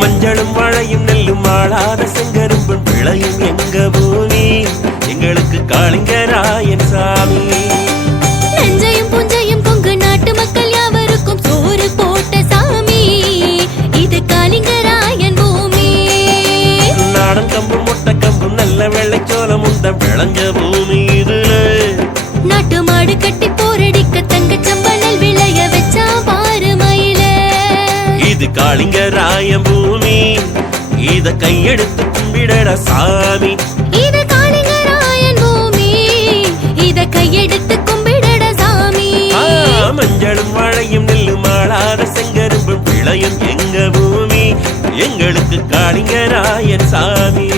மஞ்சளும் மழையும் நெல்லும் ஆளாத செங்கரும்பும் விளையும் எங்க பூமி, எங்களுக்கு காளிங்கராயன் சாமி. நஞ்சையும் புஞ்சையும் கொங்கு நாட்டு மக்கள் யாவருக்கும் சோறு போட்ட சாமி, இது காளிங்கராயன் பூமி. நாடன் கம்பும் முட்டை கம்பும் நல்ல வெள்ளைச்சோளம் உண்ட விளைஞ்ச பூமி இதுல, நாட்டு மாடு கட்டி போரடிக்க தங்க சம்பளல் விளைய வச்சா பாரு மயில. இது காளிங்கராயன் பூமி, இத கையெடுத்து கும்பிடட சாமி. இது காளிங்கராயன் பூமி, இத கையெடுத்து கும்பிடட சாமி. மஞ்சளும் மழையும் நெல்லும் ஆளாத செங்கரும்பும் விளையும் எங்க பூமி, எங்களுக்கு காளிங்கராயன் சாமி.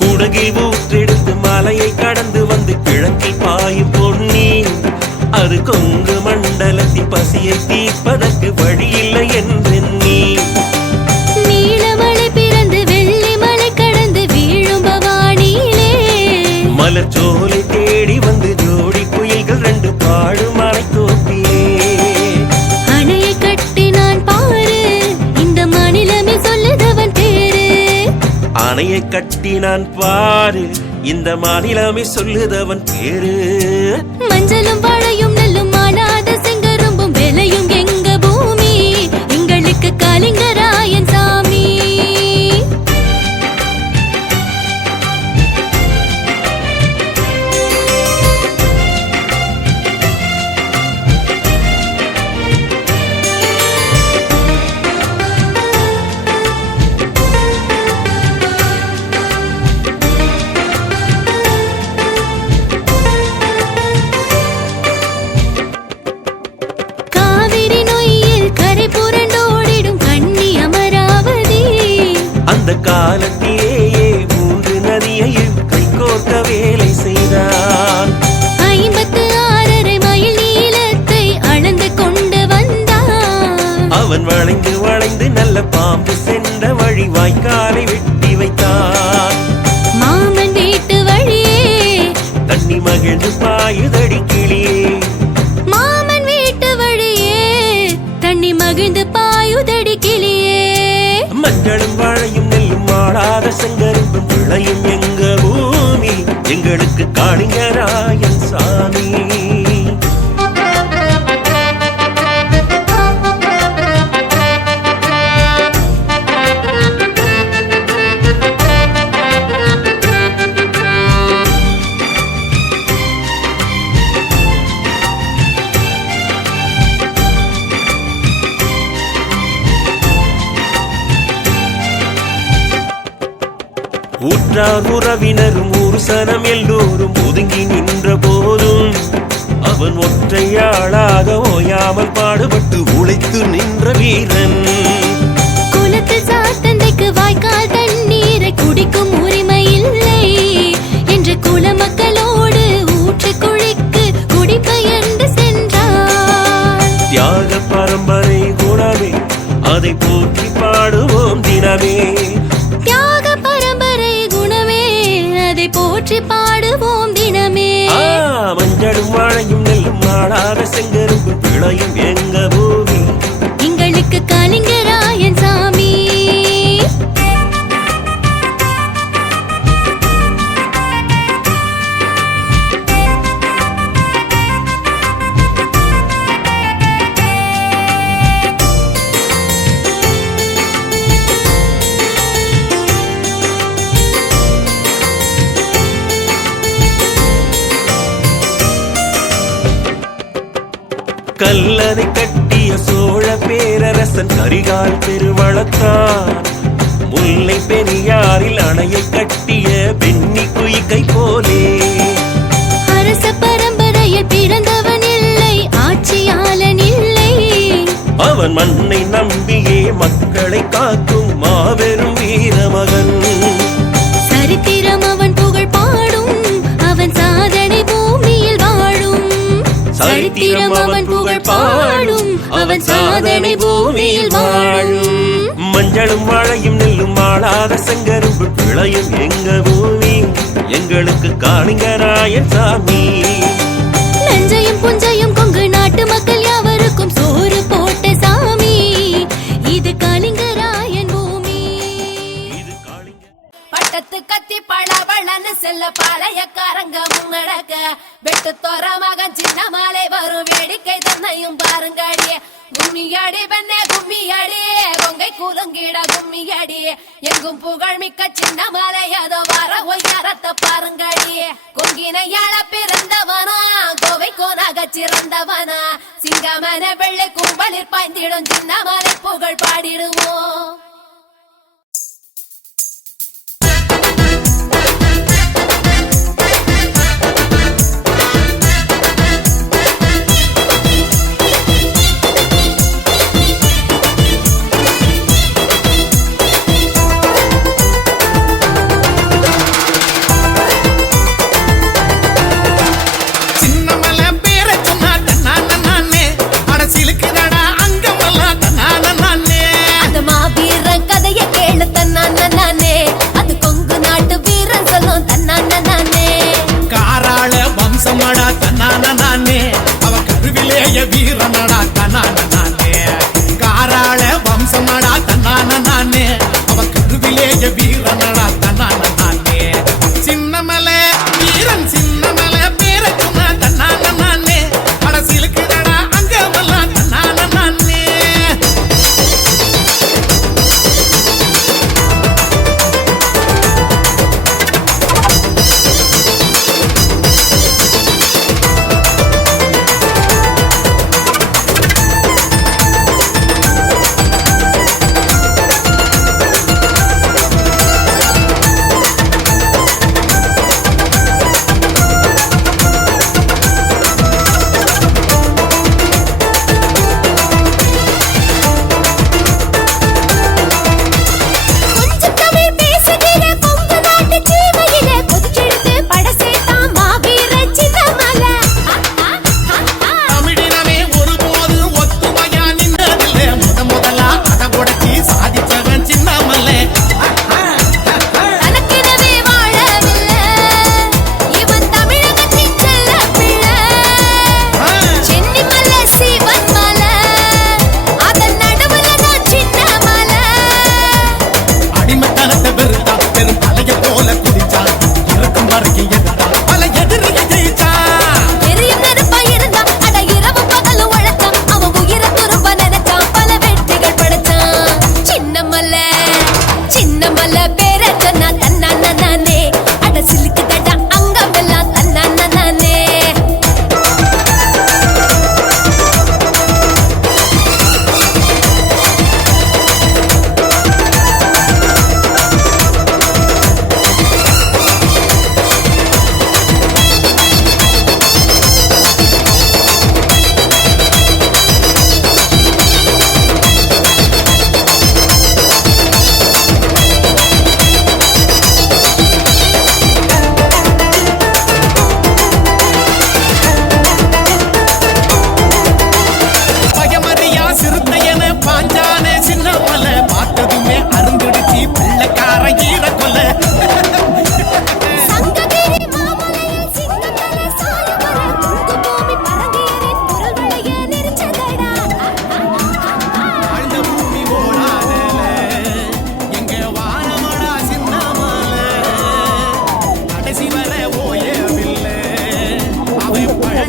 குடகில் ஊற்றெடுத்து மலையை கடந்து வந்து கிழக்கில் பாயும் பொன்னி, அது கொங்கு மண்டலத்தின் பசியை தீர்ப்பதற்கு வழியில்லை என்றெண்ணி. நீலமலை பிறந்து வெள்ளிமலை கடந்து வீழும் பவானியிலே, மலர்ச்சோலை தேடி வந்து ஜோடி புயல்கள் ரெண்டு பாடும் மலை தோப்பிலே. அணையை கட்டினான் பாரு, இந்த மாநிலமே சொல்லுதவன் பேரு. அணையை கட்டினான் பாரு, இந்த மாநிலமே சொல்லுதவன் பேரு. மஞ்சளும் வாழையும் நெல்லும் மாளாத செங்கரும்பும் விளையும் எங்க பூமி, எங்களுக்கு காளிங்கராயன் சாமி. காவிரி நொய்யில் கரை புரண்டோடிடும் கண்ணி அமராவதி, அந்த காலத்திலேயே 3 நதியையும் கைகோர்க்க வேலை செய்தான். 56 மைல் நீளத்தை அளந்து கொண்டு வந்தான். அவன் வளைந்து வளைந்து நல்ல பாம்பு சென்ற வழி வாய்க்காலை வெட்டி வைத்தான். மாமன் வீட்டு வழியே தண்ணி மகிழ்ந்து பாயுதடி கிளியே, மாமன் வீட்டு வழியே தண்ணி மகிழ்ந்து பாயுதடி கிளியே. மஞ்சளும் வாழையும் நெல்லும் ஆளாத செங்கரும்பும் விளையும் எங்க பூமி, எங்களுக்கு காளிங்கராயன் சாமி. உற்றார் உறவினரும் ஒரு சனம் எல்லோரும் ஒதுங்கி நின்ற போதும் அவன் ஒற்றையாளாக ஓயாமல் பாடுபட்டு உழைத்து நின்ற வீரன். குலத்து சாத்தந்தைக்கு வாய்க்கால் தண்ணீரை குடிக்கும் உரிமை இல்லை என்று குலமக்களோடு ஊற்று குழிக்கு குடிபெயர்ந்து சென்றார். தியாக பரம்பரை குணமே அதை போற்றி பாடுவோம் தினமே. தியாக பரம்பரை குணமே அதை போற்றி பாடுவோம் தினமே. மஞ்சளும் வாழையும் நெல்லும் மாடாத செங்கரும்பு பிழையும் எங்க பூமி எங்களுக்கு கலிங்கராயன் சாமி. கல்லறை கட்டிய சோழ பேரரசன் கரிகால் பெருவளத்தான். முல்லை பெரியாரில் அணையை கட்டிய பெண்ணி குயிக்கை போலே அரச பரம்பரையில் பிறந்தவன் இல்லை, ஆட்சியாளன் இல்லை. அவன் மண்ணை நம்பியே மக்களை காக்கும் மாபெரும் வீரமகன். சரித்திரம் அவன் புகழ் பாடும், அவன் சாதனை பூமியில் வாழும். சரித்திரம் அவன் புகழ் பாடும், அவன் சாதனை பூமியில் வாழும். மஞ்சளும் வாழையும் நெல்லும் மாளாத செங்கரும்பு பிழையும் எங்க பூமி எங்களுக்கு காளிங்கராயன் சாமி. நஞ்சையும் புஞ்சையும் கொங்கு நாட்டு மக்கள் யாவருக்கும் சோறு போட்ட சாமி. இது காளிங்கராயன் பூமி. பட்டத்து கத்தி பளபளன்னு செல்ல பாளையக்காரங்க முன்னடக்க வெட்டு தோற மகன் சின்ன மாலை வரும் வேடிக்கை தன்னையும் பாருங்கடி. கும்மியடி பெண்ணே கும்மியடி கொங்கை குலுங்கிட கும்மியடி எங்கும் புகழ் மிக்க சின்ன மாலை அதோ வர ஒய்யாரத்தை பாருங்கடி. கொங்கினையாள பிறந்தவனா கோவை கோனாக சிறந்தவனா சிங்கமன வெள்ளை கும்பலில் பாய்ந்திடும் சின்ன மாலை புகழ் பாடிடுவோம். வீரனடா தன்னான நானே காராள வம்சமடா தன்னான நானே அவ கருவிலேய வீரனடா தன்னான நானே சின்னமல வீரன் சின்னமல பேர சொன்ன தன்னான நானே அடசிலுக்குடா அங்கமெல்லாம் தன்னான நானே.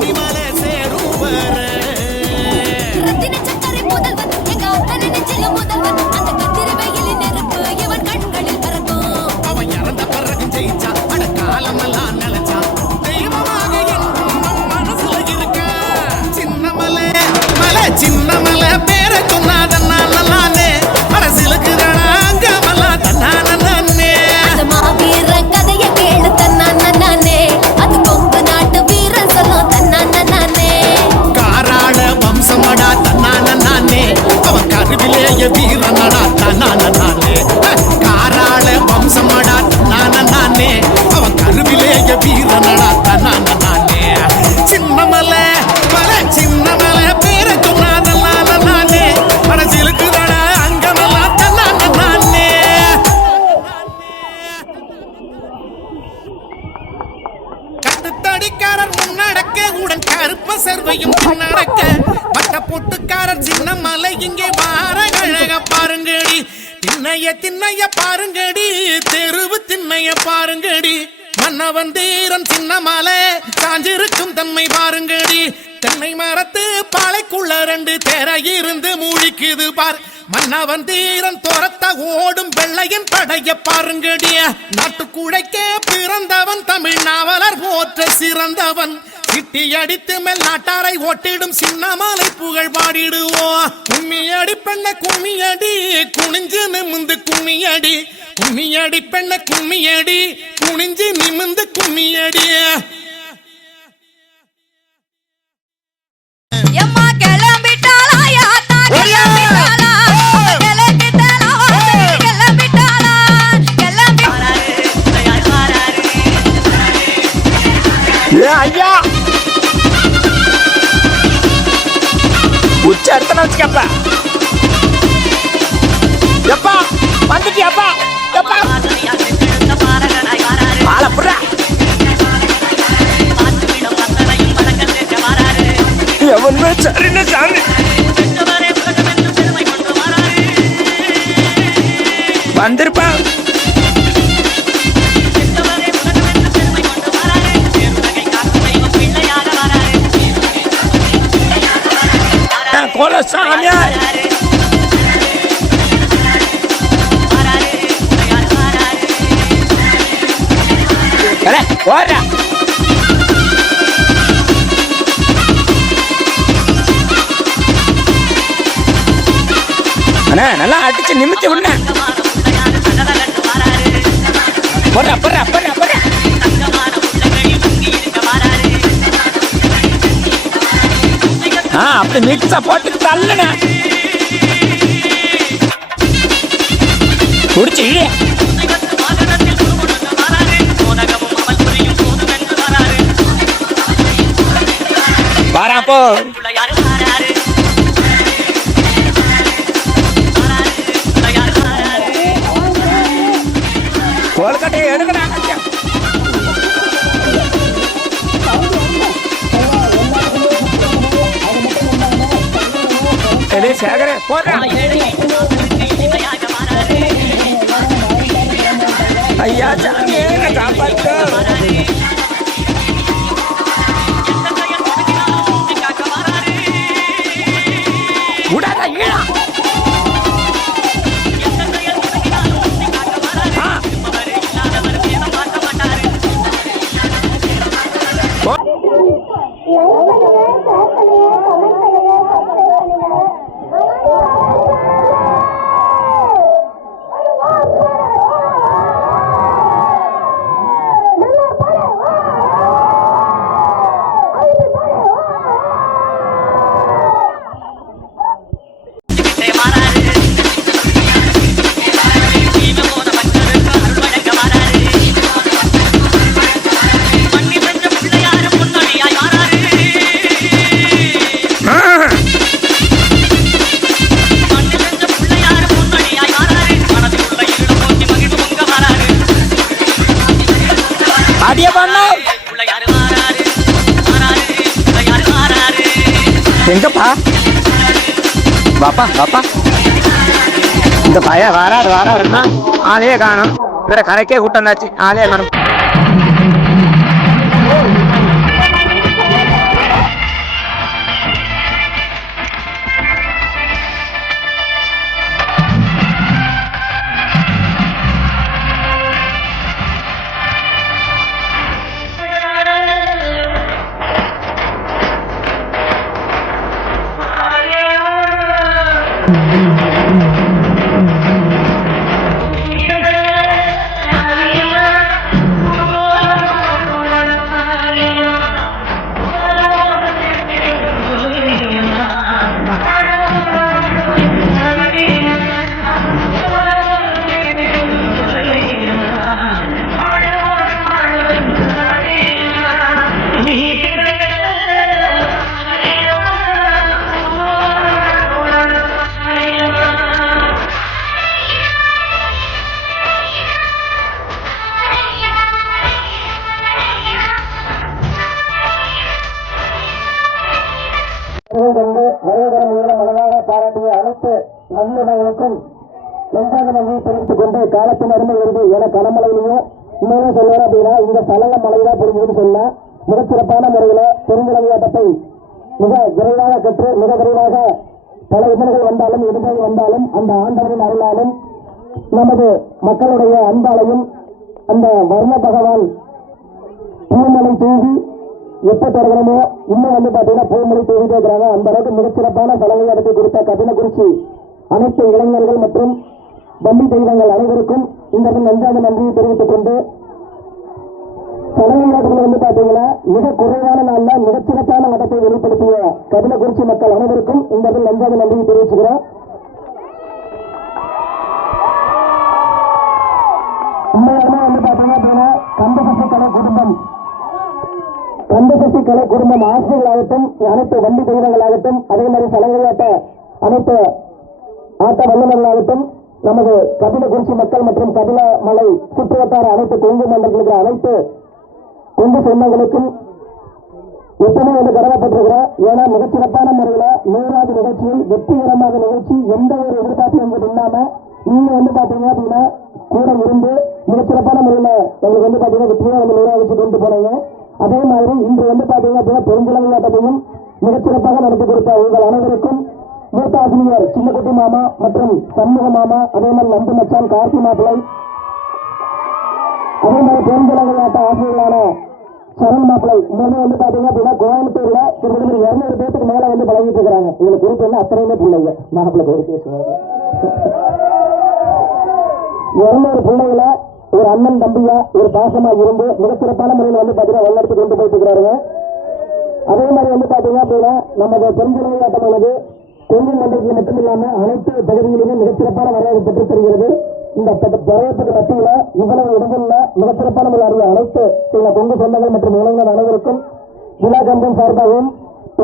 கொல்லிமலை சேரும் வர ரத்தின சக்கரை முதல்வன் எங்க அத்தனை நெஞ்சில முதல்வன் அந்த கத்திரி வெயிலின் நெருப்பு இவன் கண்களில் பறக்கும் அவன் இறந்த பிறகு ஜெயிச்சா அட காலமெல்லாம் நினைச்சா தெய்வமாக என்றும் நம் மனசுல இருக்க சின்னமலை மலை சின்னமலை பேரை சொன்னாதன்னா நல்லானே அரசியலுக்கு தானாங்கமலா தன்னானே அந்த மாவீர கதைய கேளு தன்னானே அது கொங்கு நாட்டு வீரன் சொல்லும் தன்னானே காராள வம்சமடா தன்னானே அவன் கருவிலேய வீரனடா தன்னானே காராள வம்சமடா தன்னானே அவன் கருவிலேய வீரனடா தன்னானே சின்னமலை மலை சின்னமலை பேரை சொன்னாதே அரசியலுக்கு தானா அங்கமலா தன்னானே கட்டுத்தடிக்காரர் முன்னடக்க உடன் கருப்ப செர்வையும் பின்னடக்க பட்ட பொட்டுக்காரர் சின்ன மலை இங்கே வார அழக பாருங்கடி திண்ணைய பாருங்கடி தெருவு திண்ணைய பாருங்கடி மன்னவன் தீரன் சின்ன மலை சாஞ்சிருக்கும் தன்மை பாருங்கடி தென்னை மரத்து பாலைக்குள்ள 2 தேர இருந்து மூழ்கிக்குது பார் மன்னவன் தீரன் துரத்த ஓடும் வெள்ளையின் படைய பாருங்கடிய நாட்டுக்குழைக்க பிறந்தவன் தமிழ் நாவலர் போற்ற சிறந்தவன் கிட்டி அடித்து மேல் நாட்டாரை ஓட்டிடும் சின்னமலை புகழ் பாடிடுவோம் கும்மியடி பெண்ண கும்மியடி குனிஞ்சு நிமிந்து கும்மியடி கும்மியடி பெண்ண கும்மியடி குனிஞ்சு நிமிந்து கும்மியடி எம்மா கிளம்பிட்டாளா யாத்தா கிளம்பிட்டாளா கிளம்பிட்டாளா கிளம்பிட்டாளா ஐயா உச்ச எடுத்தன வச்சுக்கப்பா எப்பா வந்துட்டியாப்பா எப்பா ஆளப்புறா எவனுமே சரின்னு சாமி வந்திருப்பா கோல சாமியா ஓடுறா அண்ணா நல்லா அடிச்சு நிமித்தி விடுன போடுறா போடுறா போடுறா போடுறா அப்படி மிக்ஸா போட்டு தள்ளுன குடிச்சு பாராப்போ கோல்கட்டை எடுக்கணும் சேகர போடுறேன் ஐயா சாமி காப்பாற்று விடாத ஈழா எங்கப்பா வாப்பா வாப்பா இந்த பையன் வராருன்னா ஆளே காணும் வேற கணக்கே கூட்டந்தாச்சு ஆளே காணும் அனைத்து நல்லுணர்களுக்கும் நன்றாக நன்றியை தெரிவித்துக் கொண்டு காலத்தின் அருமை வருது என கனமழையிலையும் இன்னொரு சொல்வார் அப்படின்னா இந்த சலங்க மழைதான் புரிஞ்சுன்னு சொன்னா மிகச்சிறப்பான முறையில பெருந்திறமையாட்டத்தை மிக விரைவாக கற்று மிக விரைவாக பல இடர்கள் வந்தாலும் இடர்கள் வந்தாலும் அந்த ஆண்டவரின் அருளாலும் நமது மக்களுடைய அன்பாலையும் அந்த வர்ண பகவான் பூமலை தூவி எப்ப தொடங்கணுமோ இன்னும் பாத்தீங்கன்னா பூமலை தூவிட்டு இருக்கிறாங்க. அந்த அளவுக்கு மிகச்சிறப்பான சலங்கையாட்டத்தை கொடுத்த கபிலகுறிச்சி அனைத்து இளைஞர்கள் மற்றும் வள்ளி தெய்வங்கள் அனைவருக்கும் இந்த நன்றாக நன்றியை தெரிவித்துக் கொண்டு சலங்கையாட்டுகள் பாத்தீங்கன்னா மிக குறைவான நாள்ல மிகச்சிறப்பான ஆட்டத்தை வெளிப்படுத்திய கபிலகுறிச்சி மக்கள் அனைவருக்கும் இந்த நன்றாக நன்றியை தெரிவிச்சுக்கிறோம். உண்மையாலுமே பாத்தீங்கன்னா கந்தசக்தி கலை குடும்பம் ஆசிரியர்களாகட்டும் அனைத்து வள்ளி தெய்வங்களாகட்டும் அதே மாதிரி சலங்கையாட்ட அனைத்து ஆட்ட வல்லுநர்களாகட்டும் நமது கபிலகுறிச்சி மக்கள் மற்றும் கபில மலை சுற்றுவட்டார அனைத்து கொங்கு மண்டலங்களுக்கு அனைத்து கொங்கு சொந்தங்களுக்கும் எப்பவுமே கடமைப்பட்டிருக்கிறோம். ஏன்னா மிகச்சிறப்பான முறையில 100வது நிகழ்ச்சியில் வெற்றிகரமாக நிகழ்ச்சி எந்த ஒரு எதிர்பார்ப்பு என்பது இல்லாம நீங்க பாத்தீங்க அப்படின்னா கூட இருந்து மிகச்சிறப்பான முறையில எங்களுக்கு பாத்தீங்கன்னா வெற்றியா 100 கொண்டு போனீங்க. அதே மாதிரி இன்று பாத்தீங்க அப்படின்னா பெருஞ்சிலங்காட்டத்தையும் மிகச்சிறப்பாக நடத்தி கொடுத்த உங்கள் அனைவருக்கும் மூத்த ஆசிரியர் சின்னக்குட்டி மாமா மற்றும் சண்முக மாமா அதே மாதிரி நம்பு மச்சான் கார்த்தி மாப்பிள்ளை அதே மாதிரி பெருஞ்சிலங்காட்ட ஆசிரியர்களான சரண் மாப்பிள்ளை இன்னும் பாத்தீங்க அப்படின்னா கோயம்புத்தூர்ல கிட்டத்தட்ட 200 பேருக்கு மேல பழகிட்டு இருக்கிறாங்க. இதுல குறிப்பு அத்தனையுமே பிள்ளைங்க மாப்பிள்ளை 200 பிள்ளைகளை ஒரு அண்ணன் தம்பியா ஒரு பாசமா இருந்து மிகச்சிறப்பான முறையில் பாத்தீங்கன்னா வல்லெடுத்து கொண்டு போயிட்டு இருக்கிறாருங்க. அதே மாதிரி பாத்தீங்க அப்படின்னா நமது பெருஞ்சிலங்காட்டமானது கொங்கு மண்டலத்தில் மட்டும் இல்லாம அனைத்து பகுதிகளிலுமே மிகச்சிறப்பான வரவேற்பு பெற்றுத் தருகிறது. இந்த வரவேற்புக்கு மத்தியில இவ்வளவு இடங்கள்ல மிகச்சிறப்பான முறையில் அனைத்து சில கொங்கு சொந்தங்கள் மற்றும் இளைஞர் அனைவருக்கும் விழா கம்பம் சார்பாகவும்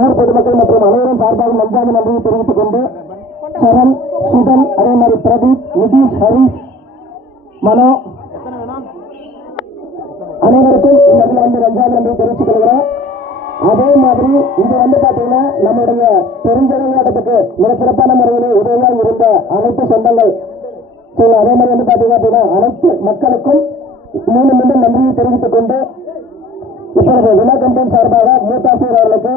ஊர் பொதுமக்கள் மற்றும் அனைவரும் சார்பாகவும் நன்றாக நன்றியை தெரிவித்துக் கொண்டு சரண் சுதன் அதே மாதிரி பிரதீப் நிதிஷ் ஹரிஷ் மனோ அனைவருக்கும் இந்த நன்றாக நன்றியை தெரிவித்துக் கொள்கிறோம். அதே மாதிரி இது பாத்தீங்கன்னா நம்முடைய பெருஞ்சலங்காட்டத்துக்கு மிகச்சிறப்பான முறையிலே உதவியாக இருந்த அனைத்து சொந்தங்கள் அதே மாதிரி பாத்தீங்க அப்படின்னா அனைத்து மக்களுக்கும் மீண்டும் மீண்டும் நன்றியை தெரிவித்துக் கொண்டு இப்பொழுது விழா கம்பெனி சார்பாக மூத்தாசிரியர் அவர்களுக்கு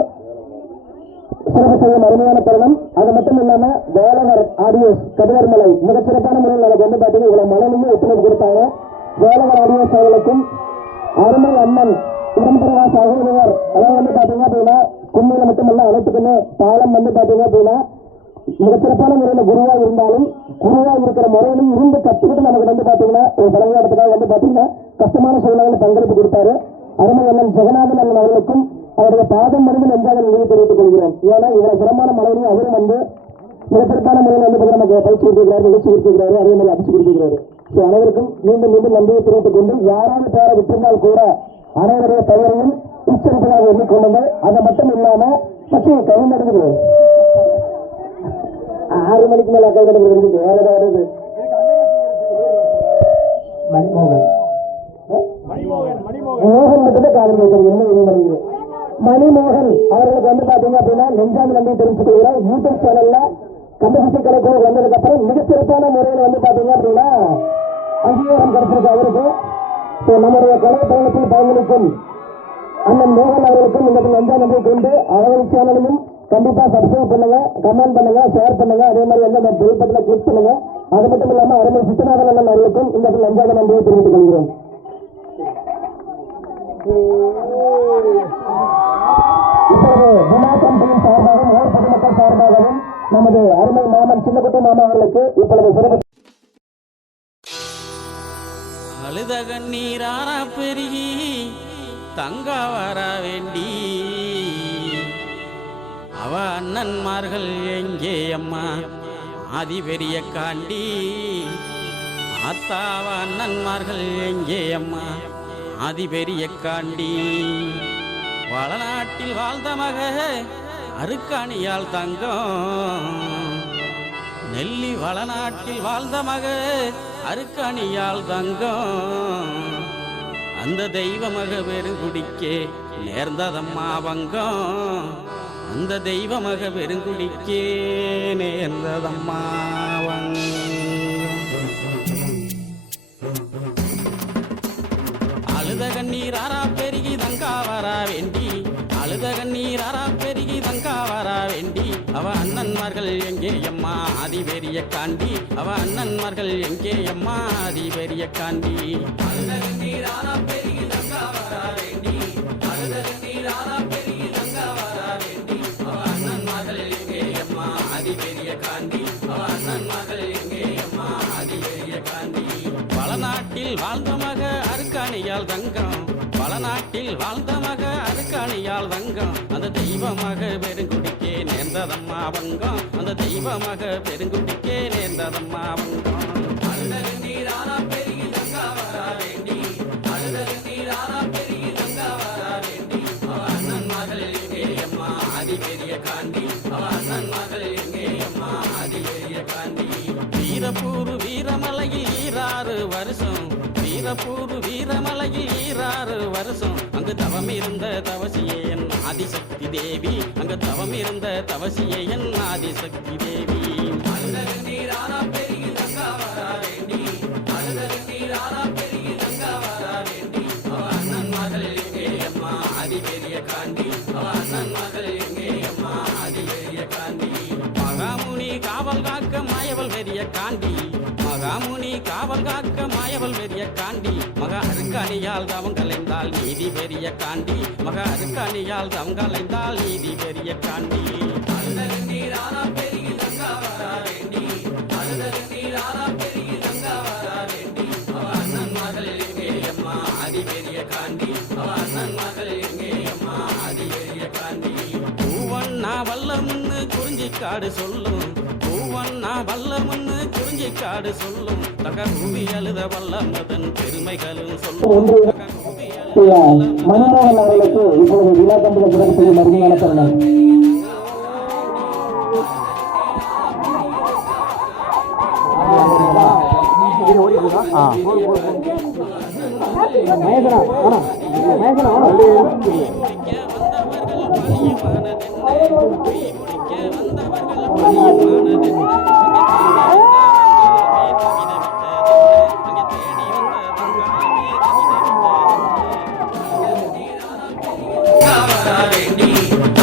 சிறப்பு செய்யும் அருமையான தருணம். அது மட்டும் இல்லாம வேலவர் ஆடியோஸ் கதிரமலை மிகச்சிறப்பான முறையில் நமக்கு பாத்தீங்கன்னா இவ்வளவு மலையிலேயே ஒத்துழைப்பு கொடுத்தாங்க. வேலவர் ஆடியோஸ் அவர்களுக்கும் அருமை அண்ணன் உடம்பெருவா சகோதரர் அதாவது பாத்தீங்க அப்படின்னா கும்மியில மட்டுமல்ல அனைத்துக்குமே பாலம் பாத்தீங்க அப்படின்னா மிகச்சிறப்பான முறையில குருவா இருந்தாலும் குருவா இருக்கிற முறையிலும் இருந்து கற்றுக்கிட்டு நமக்கு பாத்தீங்கன்னா ஒரு தலைமையாட்டத்துக்காக பாத்தீங்கன்னா கஷ்டமான சூழ்நிலை பங்களிப்பு கொடுத்தாரு. அருமை அண்ணன் ஜெகநாதன் அண்ணன் அவர்களுக்கும் அவருடைய பாதம் மனிதன் நன்றாக நினைவு தெரிவித்துக் கொள்கிறோம். ஏன்னா இவ்வளவு சிறப்பான மலையிலையும் அவரும் மிகச்சிறப்பான முறையில் நமக்கு பயிற்சி கொடுக்கிறாரு நிகழ்ச்சி கொடுக்கிறாரு அதே மாதிரி அடிச்சு கொடுக்கிறாரு. அனைவருக்கும் மீண்டும் மீண்டும் நன்றியை தெரிவித்துக் கொண்டு யாராவது பேரை விட்டிருந்தால் கூட அனைவருடைய பெயரையும் உச்சரிப்பதாக எண்ணிக்கொள்ளுங்கள். அதை மட்டும் இல்லாம பற்றி கை நடக்குது 6 மணிக்கு மேல கை நடக்குது வேற ஏதாவது மோகன் மட்டும்தான் காதல் கேட்கறது என்ன வெளிமணிக்குது. மணிமோகன் அவர்களுக்கு பாத்தீங்க அப்படின்னா நெஞ்சாமி நன்றியை தெரிவித்துக் கொள்கிறோம். யூடியூப் சேனல்ல கந்தசக்தி கலைக்குழு வந்ததுக்கு அப்புறம் மிகச்சிறப்பான முறையில் பாத்தீங்க அப்படின்னா அங்கீகாரம் கிடைச்சிருக்கு அவருக்கு. நம்முடைய கலை பயணத்தில் பங்களிக்கும் அண்ணன் மோகன் அவர்களுக்கும் இந்த நன்றா நன்றி கொண்டு அவர்கள் சேனலையும் கண்டிப்பா சப்ஸ்கிரைப் பண்ணுங்க, கமெண்ட் பண்ணுங்க, ஷேர் பண்ணுங்க. அதே மாதிரி அந்த பெல் பட்டனை கிளிக் பண்ணுங்க. அது மட்டும் இல்லாம அருமை சித்தநாதன் அண்ணன் அவர்களுக்கும் இந்த நன்றாக நன்றியை தெரிவித்துக் கொள்கிறோம். இப்பொழுது விழா கம்பெனியின் சார்பாகவும் ஊர் பொதுமக்கள் சார்பாகவும் நமது அருமை மாமன் சின்னக்குட்டி மாமா அவர்களுக்கு இப்பொழுது சிறப்பு அழுத கண்ணீரான பெருகி தங்க வர வேண்டி அவ அண்ணன்மார்கள் எங்கே அம்மா ஆதி பெரிய காண்டி ஆத்தாவ அண்ணன்மார்கள் எங்கே அம்மா ஆதி பெரிய காண்டி வளநாட்டில் வாழ்ந்த மக அருக்காணியால் தங்கம் நெல்லி வளநாட்டில் வாழ்ந்த மக அருக்காணியால் தங்கம் அந்த தெய்வ மக பெருங்குடிக்கே நேர்ந்ததம்மா வங்கம் அந்த தெய்வமக பெருங்குடிக்கே நேர்ந்ததம்மாவன். அழுத கண்ணீராரா பெருகி தங்கா வரா வேண்டி, அழுத கண்ணீராரா பெருகி தங்கா வரா வேண்டி, அவ அண்ணன்மார்கள் எங்கே அம்மா ஆதி பெரிய காண்டி, அவ அண்ணன்மார்கள் எங்கே அம்மா ஆதி பெரிய காண்டி. அழுத கண்ணீராரா பெருகி தங்கா வரா வேண்டி, அழுத கண்ணீராரா பெருகி தங்கா வரா வேண்டி, அவ அண்ணன்மார்கள் எங்கே அம்மா ஆதி பெரிய காண்டி, அவ அண்ணன்மார்கள் எங்கே அம்மா ஆதி பெரிய காண்டி. பலநாட்டில் வாழ்ந்த மக அருக்காணியால் தங்கம், பலநாட்டில் வாழ்ந்த மக அருக்காணியால் தங்கம், அந்த தெய்வமாக பெருங்குடிக்கே நேர்ந்ததம்மா வங்கம், அந்த தெய்வமாக பெருங்குடிக்கே நேர்ந்ததம்மா வங்கம். அழுத கண்ணீராரா பெருகி தங்கா வரா வேண்டி, அழுத கண்ணீராரா பெருகி தங்கா வரா வேண்டி, அவ அண்ணன்மார்கள் எங்கே அம்மா ஆதி பெரிய காண்டி, அவ அண்ணன்மார்கள் எங்கே அம்மா ஆதி பெரிய காண்டி. வீரப்பூர் வீரமலையில் 6 வருஷம், வீரப்பூர் வீரமலையில் 6 வருஷம், அங்கு தவம் இருந்த தவசியே என் ஆதிசக்தி தேவி, அங்கு தவம் இருந்த தவசியே என் ஆதிசக்தி தேவி. அழுத கண்ணீராரா பெருகி தங்கா வரா வேண்டி, அழுத கண்ணீராரா பெருகி தங்கா வரா வேண்டி, அவ அண்ணன்மார்கள் எங்கே அம்மா ஆதி பெரிய காண்டி, அவ அண்ணன்மார்கள் எங்கே அம்மா ஆதி பெரிய காண்டி. மகாமுனி காவல் காக்க மாயவள் பெரிய காண்டி, மகாமுனி காவல் காக்க மாயவள் பெரிய காண்டி, மக அருக்காணியால் தவம் கலைந்தால் நீதி பெரிய காண்டி, மக அருக்காணியால் தவம் கலைந்தால் நீதி பெரிய காண்டி. அழுத கண்ணீராரா பெருகி தங்கா வரா வேண்டி, அழுத கண்ணீராரா பெருகி தங்கா வரா வேண்டி, அவ அண்ணன்மார்கள் எங்கே அம்மா ஆதி பெரிய காண்டி, அவ அண்ணன்மார்கள் எங்கே அம்மா ஆதி பெரிய காண்டி. பூவண்ணா வல்லமுன்னு குறிஞ்சிக்காடு சொல்லும், பூவண்ணா வல்லமுன்னு குறிஞ்சிக்காடு சொல்லும், தக பூமி அழுத வல்லமதன் பெருமைகளும் சொல்லும். மன்மோகன் அவர்களுக்கு இப்பொழுது விழா கண்டுள்ள சிறப்பு அருமையான தருணம்.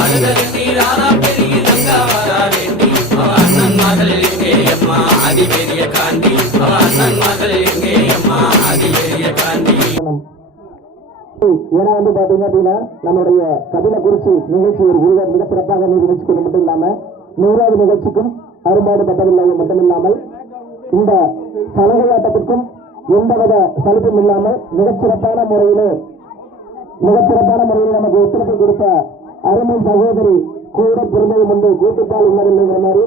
அழுத கண்ணீராரா பெருகி தங்கா வரா வேண்டி, அவ அண்ணன்மார்கள் எங்கே அம்மா ஆதி பெரிய காண்டி, அவ அண்ணன்மார்கள் எங்கே அம்மா ஆதி பெரிய காண்டி. ஏன்னா வந்து பாத்தீங்க அப்படின்னா நம்முடைய கபிலகுறிச்சி நிகழ்ச்சி ஒரு மிக சிறப்பாக நிகழ்ச்சி கொண்டு மட்டும் இல்லாம 100வது நிகழ்ச்சிக்கும் அரும்பாடுபட்டதில்லை மட்டுமில்லாமல் இந்த சலகையாட்டத்திற்கும் எந்தவித சலுப்பும் இல்லாமல் மிகச்சிறப்பான முறையில் நமக்கு ஒத்துழைப்பு கொடுத்த அருமை சகோதரி கூட பிறந்தது முன்பு கூட்டுப்பால் உணர்வுங்கிற மாதிரி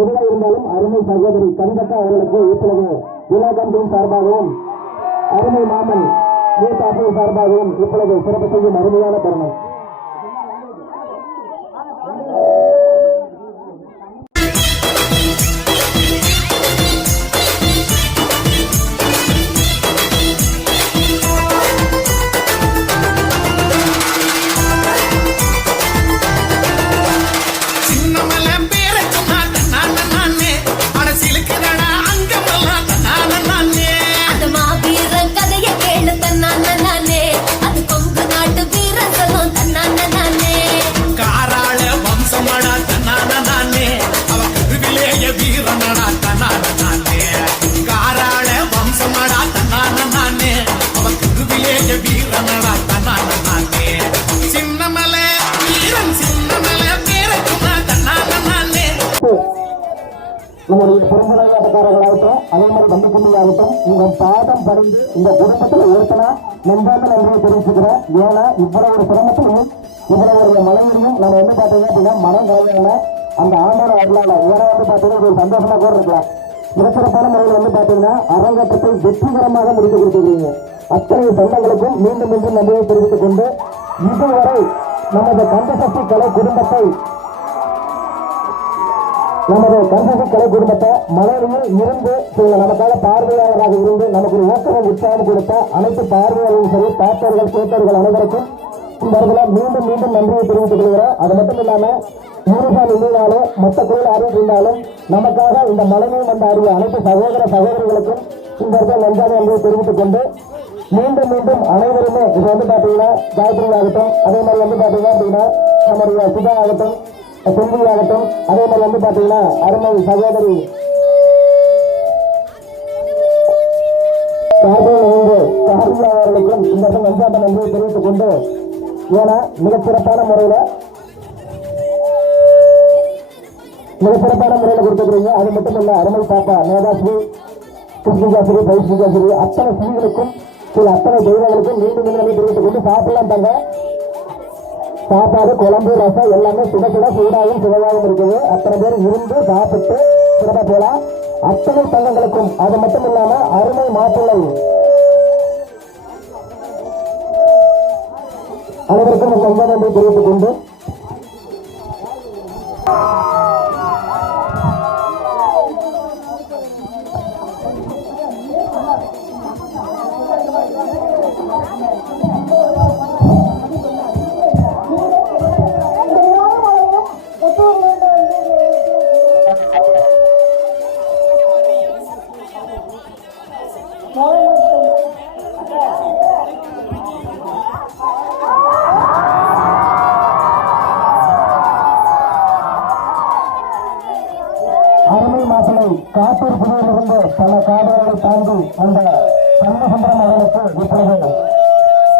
எதுவாக இருந்தாலும் அருமை சகோதரி கவிதக்கா அவர்களுக்கு இப்பொழுது விழா கமிட்டியின் சார்பாகவும் அருமை மாமன் மூத்தாசை சார்பாகவும் இப்பொழுது சிறப்பு செய்யும் அருமையான தருணம். நம்முடைய பெரும்பலையாட்டக்காரர்களாகட்டும் அதே மாதிரி வண்டிக்குண்டியாகட்டும் உங்கள் பாதம் பறிந்து இந்த குடும்பத்தில் ஒருத்தனா நன்றாக நன்றியை தெரிவிச்சுக்கிறேன். ஏன்னா இவ்வளவு ஒரு சிரமத்திலையும் இவ்வளவு ஒரு மலையிலையும் நம்ம வந்து பார்த்தீங்க அப்படின்னா மனம் கலைஞர்ல அந்த ஆண்டோட அருளால ஏன்னா வந்து பார்த்தீங்கன்னா ஒரு சந்தோஷமா கூட இருக்கலாம். மிகச்சிறப்பான முறையில் வந்து பார்த்தீங்கன்னா அரங்கத்தை வெற்றிகரமாக முடித்து கொடுத்துருக்கீங்க. அத்தனை சொந்தங்களுக்கும் மீண்டும் மீண்டும் நன்றியை தெரிவித்துக் கொண்டு இதுவரை நமது கந்தசக்தி கலை குடும்பத்தை மலையிலும் இருந்து நமக்காக பார்வையாளராக இருந்து நமக்கு ஒரு ஊக்கமும் உற்சாகம் கொடுத்த அனைத்து பார்வையாளர்களும் சரி பார்த்தவர்கள் கேட்டவர்கள் அனைவருக்கும் இந்த இடத்துல மீண்டும் மீண்டும் நன்றியை தெரிவித்துக் கொள்கிறோம். அது மட்டும் இல்லாம யூனிஃபார்ம் இல்லைனாலும் மொத்த கோயில் ஆடிட்டு இருந்தாலும் நமக்காக இந்த மலைமையும் வந்து ஆடிய அனைத்து சகோதரிகளுக்கும் இந்த இடத்துல நன்றாக நன்றியை தெரிவித்துக் கொண்டு மீண்டும் மீண்டும் அனைவருமே இது வந்து பாத்தீங்கன்னா காயத்ரி ஆகட்டும், அதே மாதிரி வந்து பாத்தீங்கன்னா அப்படின்னா நம்முடைய சுதா ஆகட்டும், செல்வி ஆகட்டும், அதே மாதிரி வந்து பாத்தீங்கன்னா அருமை சகோதரி அவர்களுக்கும் இந்த நன்றாக நன்றியை தெரிவித்துக் கொண்டு ஏன்னா மிகச்சிறப்பான முறையில கொடுத்துக்கிறீங்க. அது மட்டும் இல்ல அருமை பாப்பா மேதாஸ்ரீ, கிருஷ்ணிகாஸ்ரீ, பைஸ்ரீகாஸ்ரீ அத்தனை ஸ்ரீகளுக்கும் சில அத்தனை தெய்வங்களுக்கும் மீண்டும் மீண்டும் தெரிவித்துக் கொண்டு சாப்பிடலாம் தாங்க. சாப்பாடு குழம்பு ரசம் எல்லாமே சுட சுட சூடாகவும் சுவையாகவும் இருக்குது. அத்தனை பேர் இருந்து சாப்பிட்டு சிறப்பா போலாம். அத்தனை தங்கங்களுக்கும் அது மட்டும் இல்லாம அருமை மாப்பிள்ளை அனைவருக்கும் நன்றி நன்றி தெரிவித்துக் கொண்டு அருமை மாப்பிள்ளை காப்பூர் புதியிலிருந்து பல காடுகளை தாண்டி அந்த சண்முகசுந்தரம் அவர்களுக்கு இப்பொழுது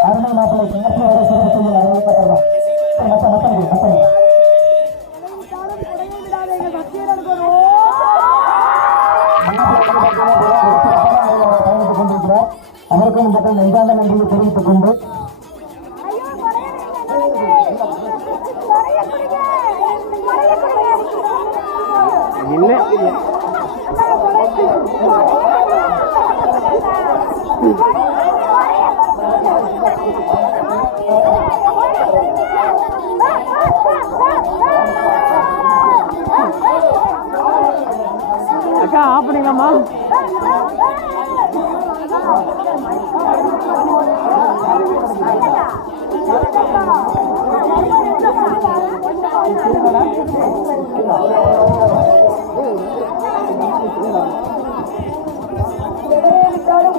அருமை மாப்பிள்ளை காப்பூர் அரசு அறிவிக்கப்பட்டது. பயணித்துக் கொண்டிருக்கிறார். அவருக்கும் இந்த நெஞ்சார்ந்த நன்றியை தெரிவித்துக் கொண்டு அக்கா ஆஃப் பண்ணிக்கலாமா?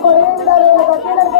குறைவிடாத